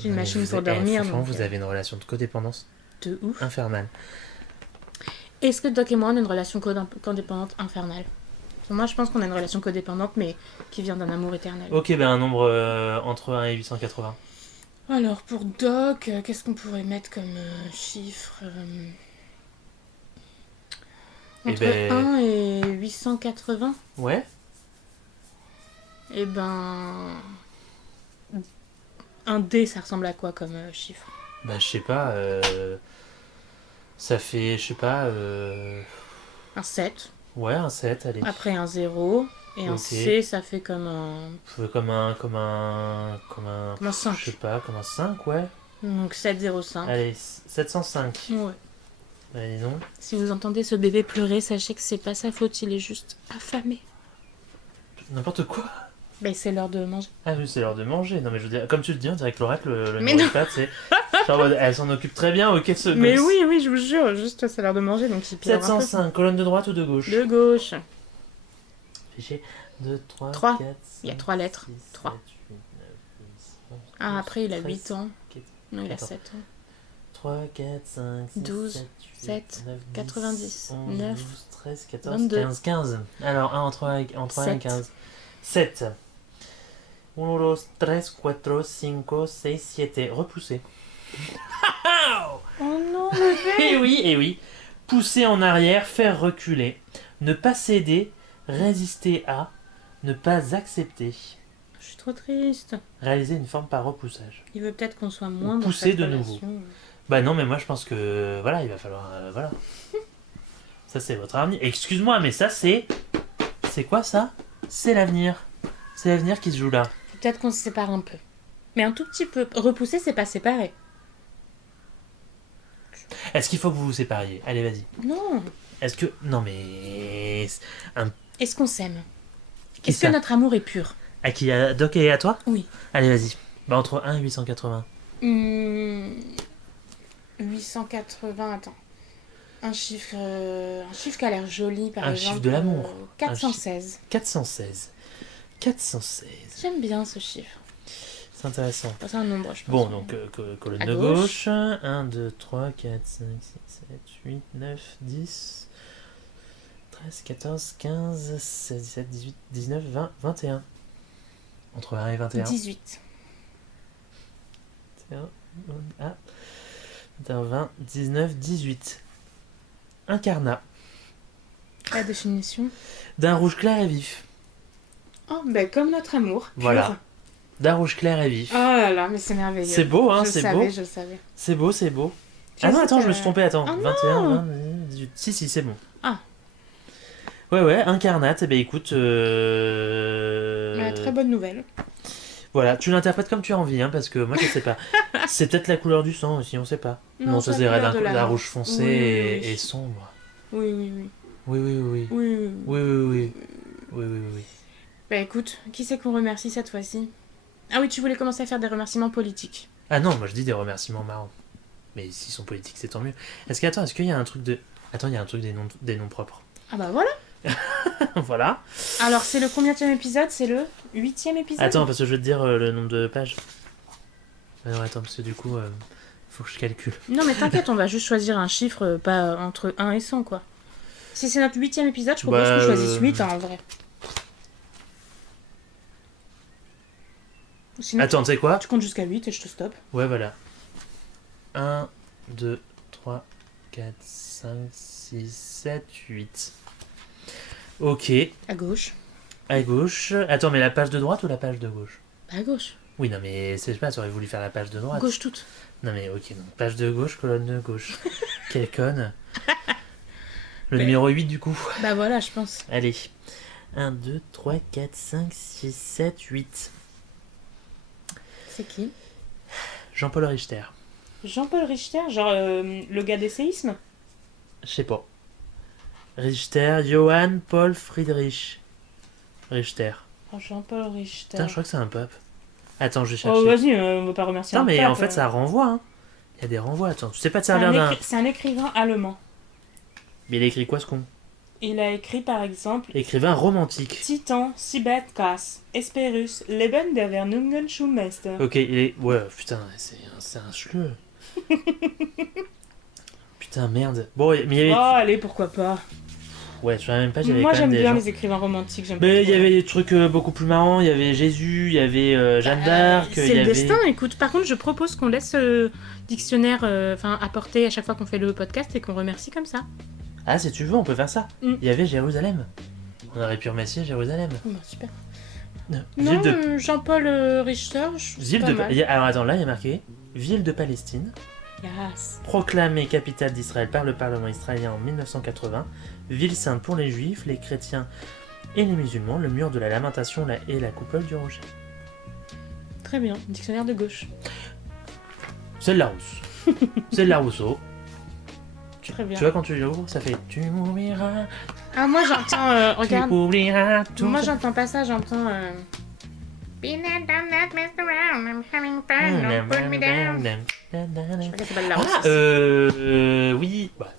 J'ai une machine pour dormir. Franchement, donc, vous avez une relation de codépendance. De ouf. Infernal. Est-ce que Doc et moi, on a une relation codépendante infernale? Moi, je pense qu'on a une relation codépendante, mais qui vient d'un amour éternel. Ok, ben un nombre entre 1 et 880. Alors, pour Doc, qu'est-ce qu'on pourrait mettre comme chiffre Eh Entre ben- 1 et 880. Ouais. Eh ben... Un D, ça ressemble à quoi comme chiffre? Bah, je sais pas. Ça fait, je sais pas. Un 7. Ouais, un 7, allez. Après un 0. Et un Ok. C, ça fait comme un... Comme un. Comme un 5. Je sais pas, comme un 5, ouais. Donc 705. Allez, 705. Ouais. Allez, non. Si vous entendez ce bébé pleurer, sachez que c'est pas sa faute, il est juste affamé. N'importe quoi. Ben, c'est l'heure de manger. Ah oui, c'est l'heure de manger. Non, mais je veux dire, comme tu le dis, on dirait que Laurette, le Mais nourrit pas, tu sais. Genre, en mode, elle s'en occupe très bien, ok, ce Mais gosse. oui, je vous jure, juste c'est l'heure de manger, donc il pleure un peu. 705, colonne de droite ou de gauche? De gauche. Fichier 2, 3, 3. 4, 5, Il y a 3 lettres. 6, 3. 7, 8, 9, 10, 11, Ah, après il a 13, 8 ans. 4, Non, il a Attends. 7 ans. 3, 4, 5, 6, 12, 7, 7, 9, 10, 90, 11, 9, 12, 13, 14, 22. 15, 15. Alors, 1 entre 1 et 7. 15. 7. 1, 2, 3, 4, 5, 6, 7. Repoussé. Oh non, bébé. Et oui. Pousser en arrière, faire reculer. Ne pas céder, résister à, ne pas accepter. Je suis trop triste. Réaliser une forme par repoussage. Il veut peut-être qu'on soit moins dans Pousser cette de relation. nouveau. Bah non, mais moi je pense que voilà, il va falloir voilà. Ça c'est votre avenir. Excuse-moi, mais ça c'est quoi ça? C'est l'avenir. C'est l'avenir qui se joue là. Peut-être qu'on se sépare un peu. Mais un tout petit peu. Repousser, c'est pas séparer. Est-ce qu'il faut que vous vous sépariez? Allez, vas-y. Non. Est-ce que non mais Est-ce qu'on s'aime? Qui Est-ce ça? que notre amour est pur? à qui, à Doc et à toi? Oui. Allez, vas-y. Bah entre 1 et 880. 880, attends. Un chiffre qui a l'air joli, par Un exemple. chiffre de l'amour. 416. 416. 416. J'aime bien ce chiffre. C'est intéressant. Enfin, c'est un nombre, je pense. Bon, donc colonne À de gauche. gauche. 1, 2, 3, 4, 5, 6, 7, 8, 9, 10, 13, 14, 15, 16, 17, 18, 19, 20, 21. Entre 1 et 21. 18. 21, 20, 19, 18. Incarnat. La définition. D'un rouge clair et vif. Oh, ben comme notre amour. Pur. Voilà. D'un rouge clair et vif. Oh là là, mais c'est merveilleux. C'est beau, hein, je c'est savais, beau. Je le savais. C'est beau, c'est beau. Je Ah non, sais attends, que- je me suis trompé, attends. Oh 21, non. 20, 18. Si, c'est bon. Ah. Ouais, incarnate, eh ben écoute. Très bonne nouvelle. Voilà, tu l'interprètes comme tu as envie, hein, parce que moi je sais pas. C'est peut-être la couleur du sang aussi, on sait pas. Non, ça c'est se la dirait couleur de d'un l'amour. rouge foncé Oui, oui, et, oui. et sombre. Oui, oui, oui. Oui, oui, oui. Oui, oui, oui. Oui, oui, oui. Oui, oui, oui. Bah écoute, qui c'est qu'on remercie cette fois-ci? Ah oui, tu voulais commencer à faire des remerciements politiques. Ah non, moi je dis des remerciements marrants. Mais s'ils sont politiques, c'est tant mieux. Est-ce qu'il y a un truc de. Attends, il y a un truc des noms propres. Ah bah voilà. Voilà. Alors c'est le combienième épisode? C'est le 8e épisode? Attends, parce que je vais te dire le nombre de pages. Ah non, attends, parce que du coup, faut que je calcule. Non mais t'inquiète, on va juste choisir un chiffre, pas entre 1 et 100 quoi. Si c'est notre 8e épisode, je propose Bah, qu'on choisisse 8 en vrai. Sinon, Attends, tu sais quoi? tu comptes jusqu'à 8 et je te stoppe. Ouais, voilà. 1, 2, 3, 4, 5, 6, 7, 8. Ok. À gauche. À gauche. Attends, mais la page de droite ou la page de gauche? Bah à gauche. Oui, non, mais je sais pas, tu aurais voulu faire la page de droite. Gauche toute. Non, mais ok, donc page de gauche, colonne de gauche. Quelle conne. Le Mais- numéro 8 du coup. Bah voilà, je pense. Allez. 1, 2, 3, 4, 5, 6, 7, 8. C'est qui? Jean-Paul Richter. Jean-Paul Richter, genre le gars des séismes? Je sais pas. Richter, Johann Paul Friedrich. Richter. Oh, Jean-Paul Richter. Putain, je crois que c'est un pape. Attends, je vais chercher. Oh vas-y, on va pas remercier Non, un mais pape, en fait, ça renvoie. Hein. Il y a des renvois. Attends, tu sais pas te C'est servir d'un. c'est un écrivain allemand. Mais il a écrit quoi ce con? Il a écrit par exemple Écrivain romantique. Titan, Sibeth Kass, Esperus, Leben der Vernungen Schulmeister. Ok, il est. Ouais, putain, c'est un schleu. putain, merde. Bon, mais il y avait... Oh, allez, pourquoi pas. Ouais, je savais même pas, j'avais Moi, quand même j'aime des bien gens. les écrivains romantiques. J'aime pas Mais il y trop. avait des trucs beaucoup plus marrants. Il y avait Jésus, il y avait Jeanne d'Arc, il C'est y le avait... destin, écoute. Par contre, je propose qu'on laisse dictionnaire apporter à chaque fois qu'on fait le podcast et qu'on remercie comme ça. Ah, si tu veux, on peut faire ça. Mm. Il y avait Jérusalem. On aurait pu remercier Jérusalem. Bon, super. Ville Non, de... Jean-Paul Richter, je trouve Ville pas de... mal. Alors attends, là il y a marqué Ville de Palestine, Yes. proclamée capitale d'Israël par le Parlement israélien en 1980, ville sainte pour les juifs, les chrétiens et les musulmans, le mur de la lamentation et la coupole du rocher. Très bien, dictionnaire de gauche. C'est de la Rousse. C'est de la Rousseau. Très bien. Tu vois quand tu l'ouvres, ça fait tu m'oublieras, Ah, moi j'entends, tu regarde. oublieras tout. Moi j'entends pas ça, j'entends. Been there, done that, messed around, I'm having fun, don't put me down. Je crois qu'elle s'appelle la Rousse. Oui. Bah,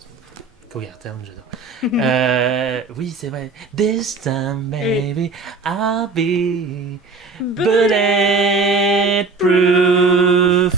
Cogartern, j'adore. Oui, c'est vrai. This time, baby, I'll be bulletproof.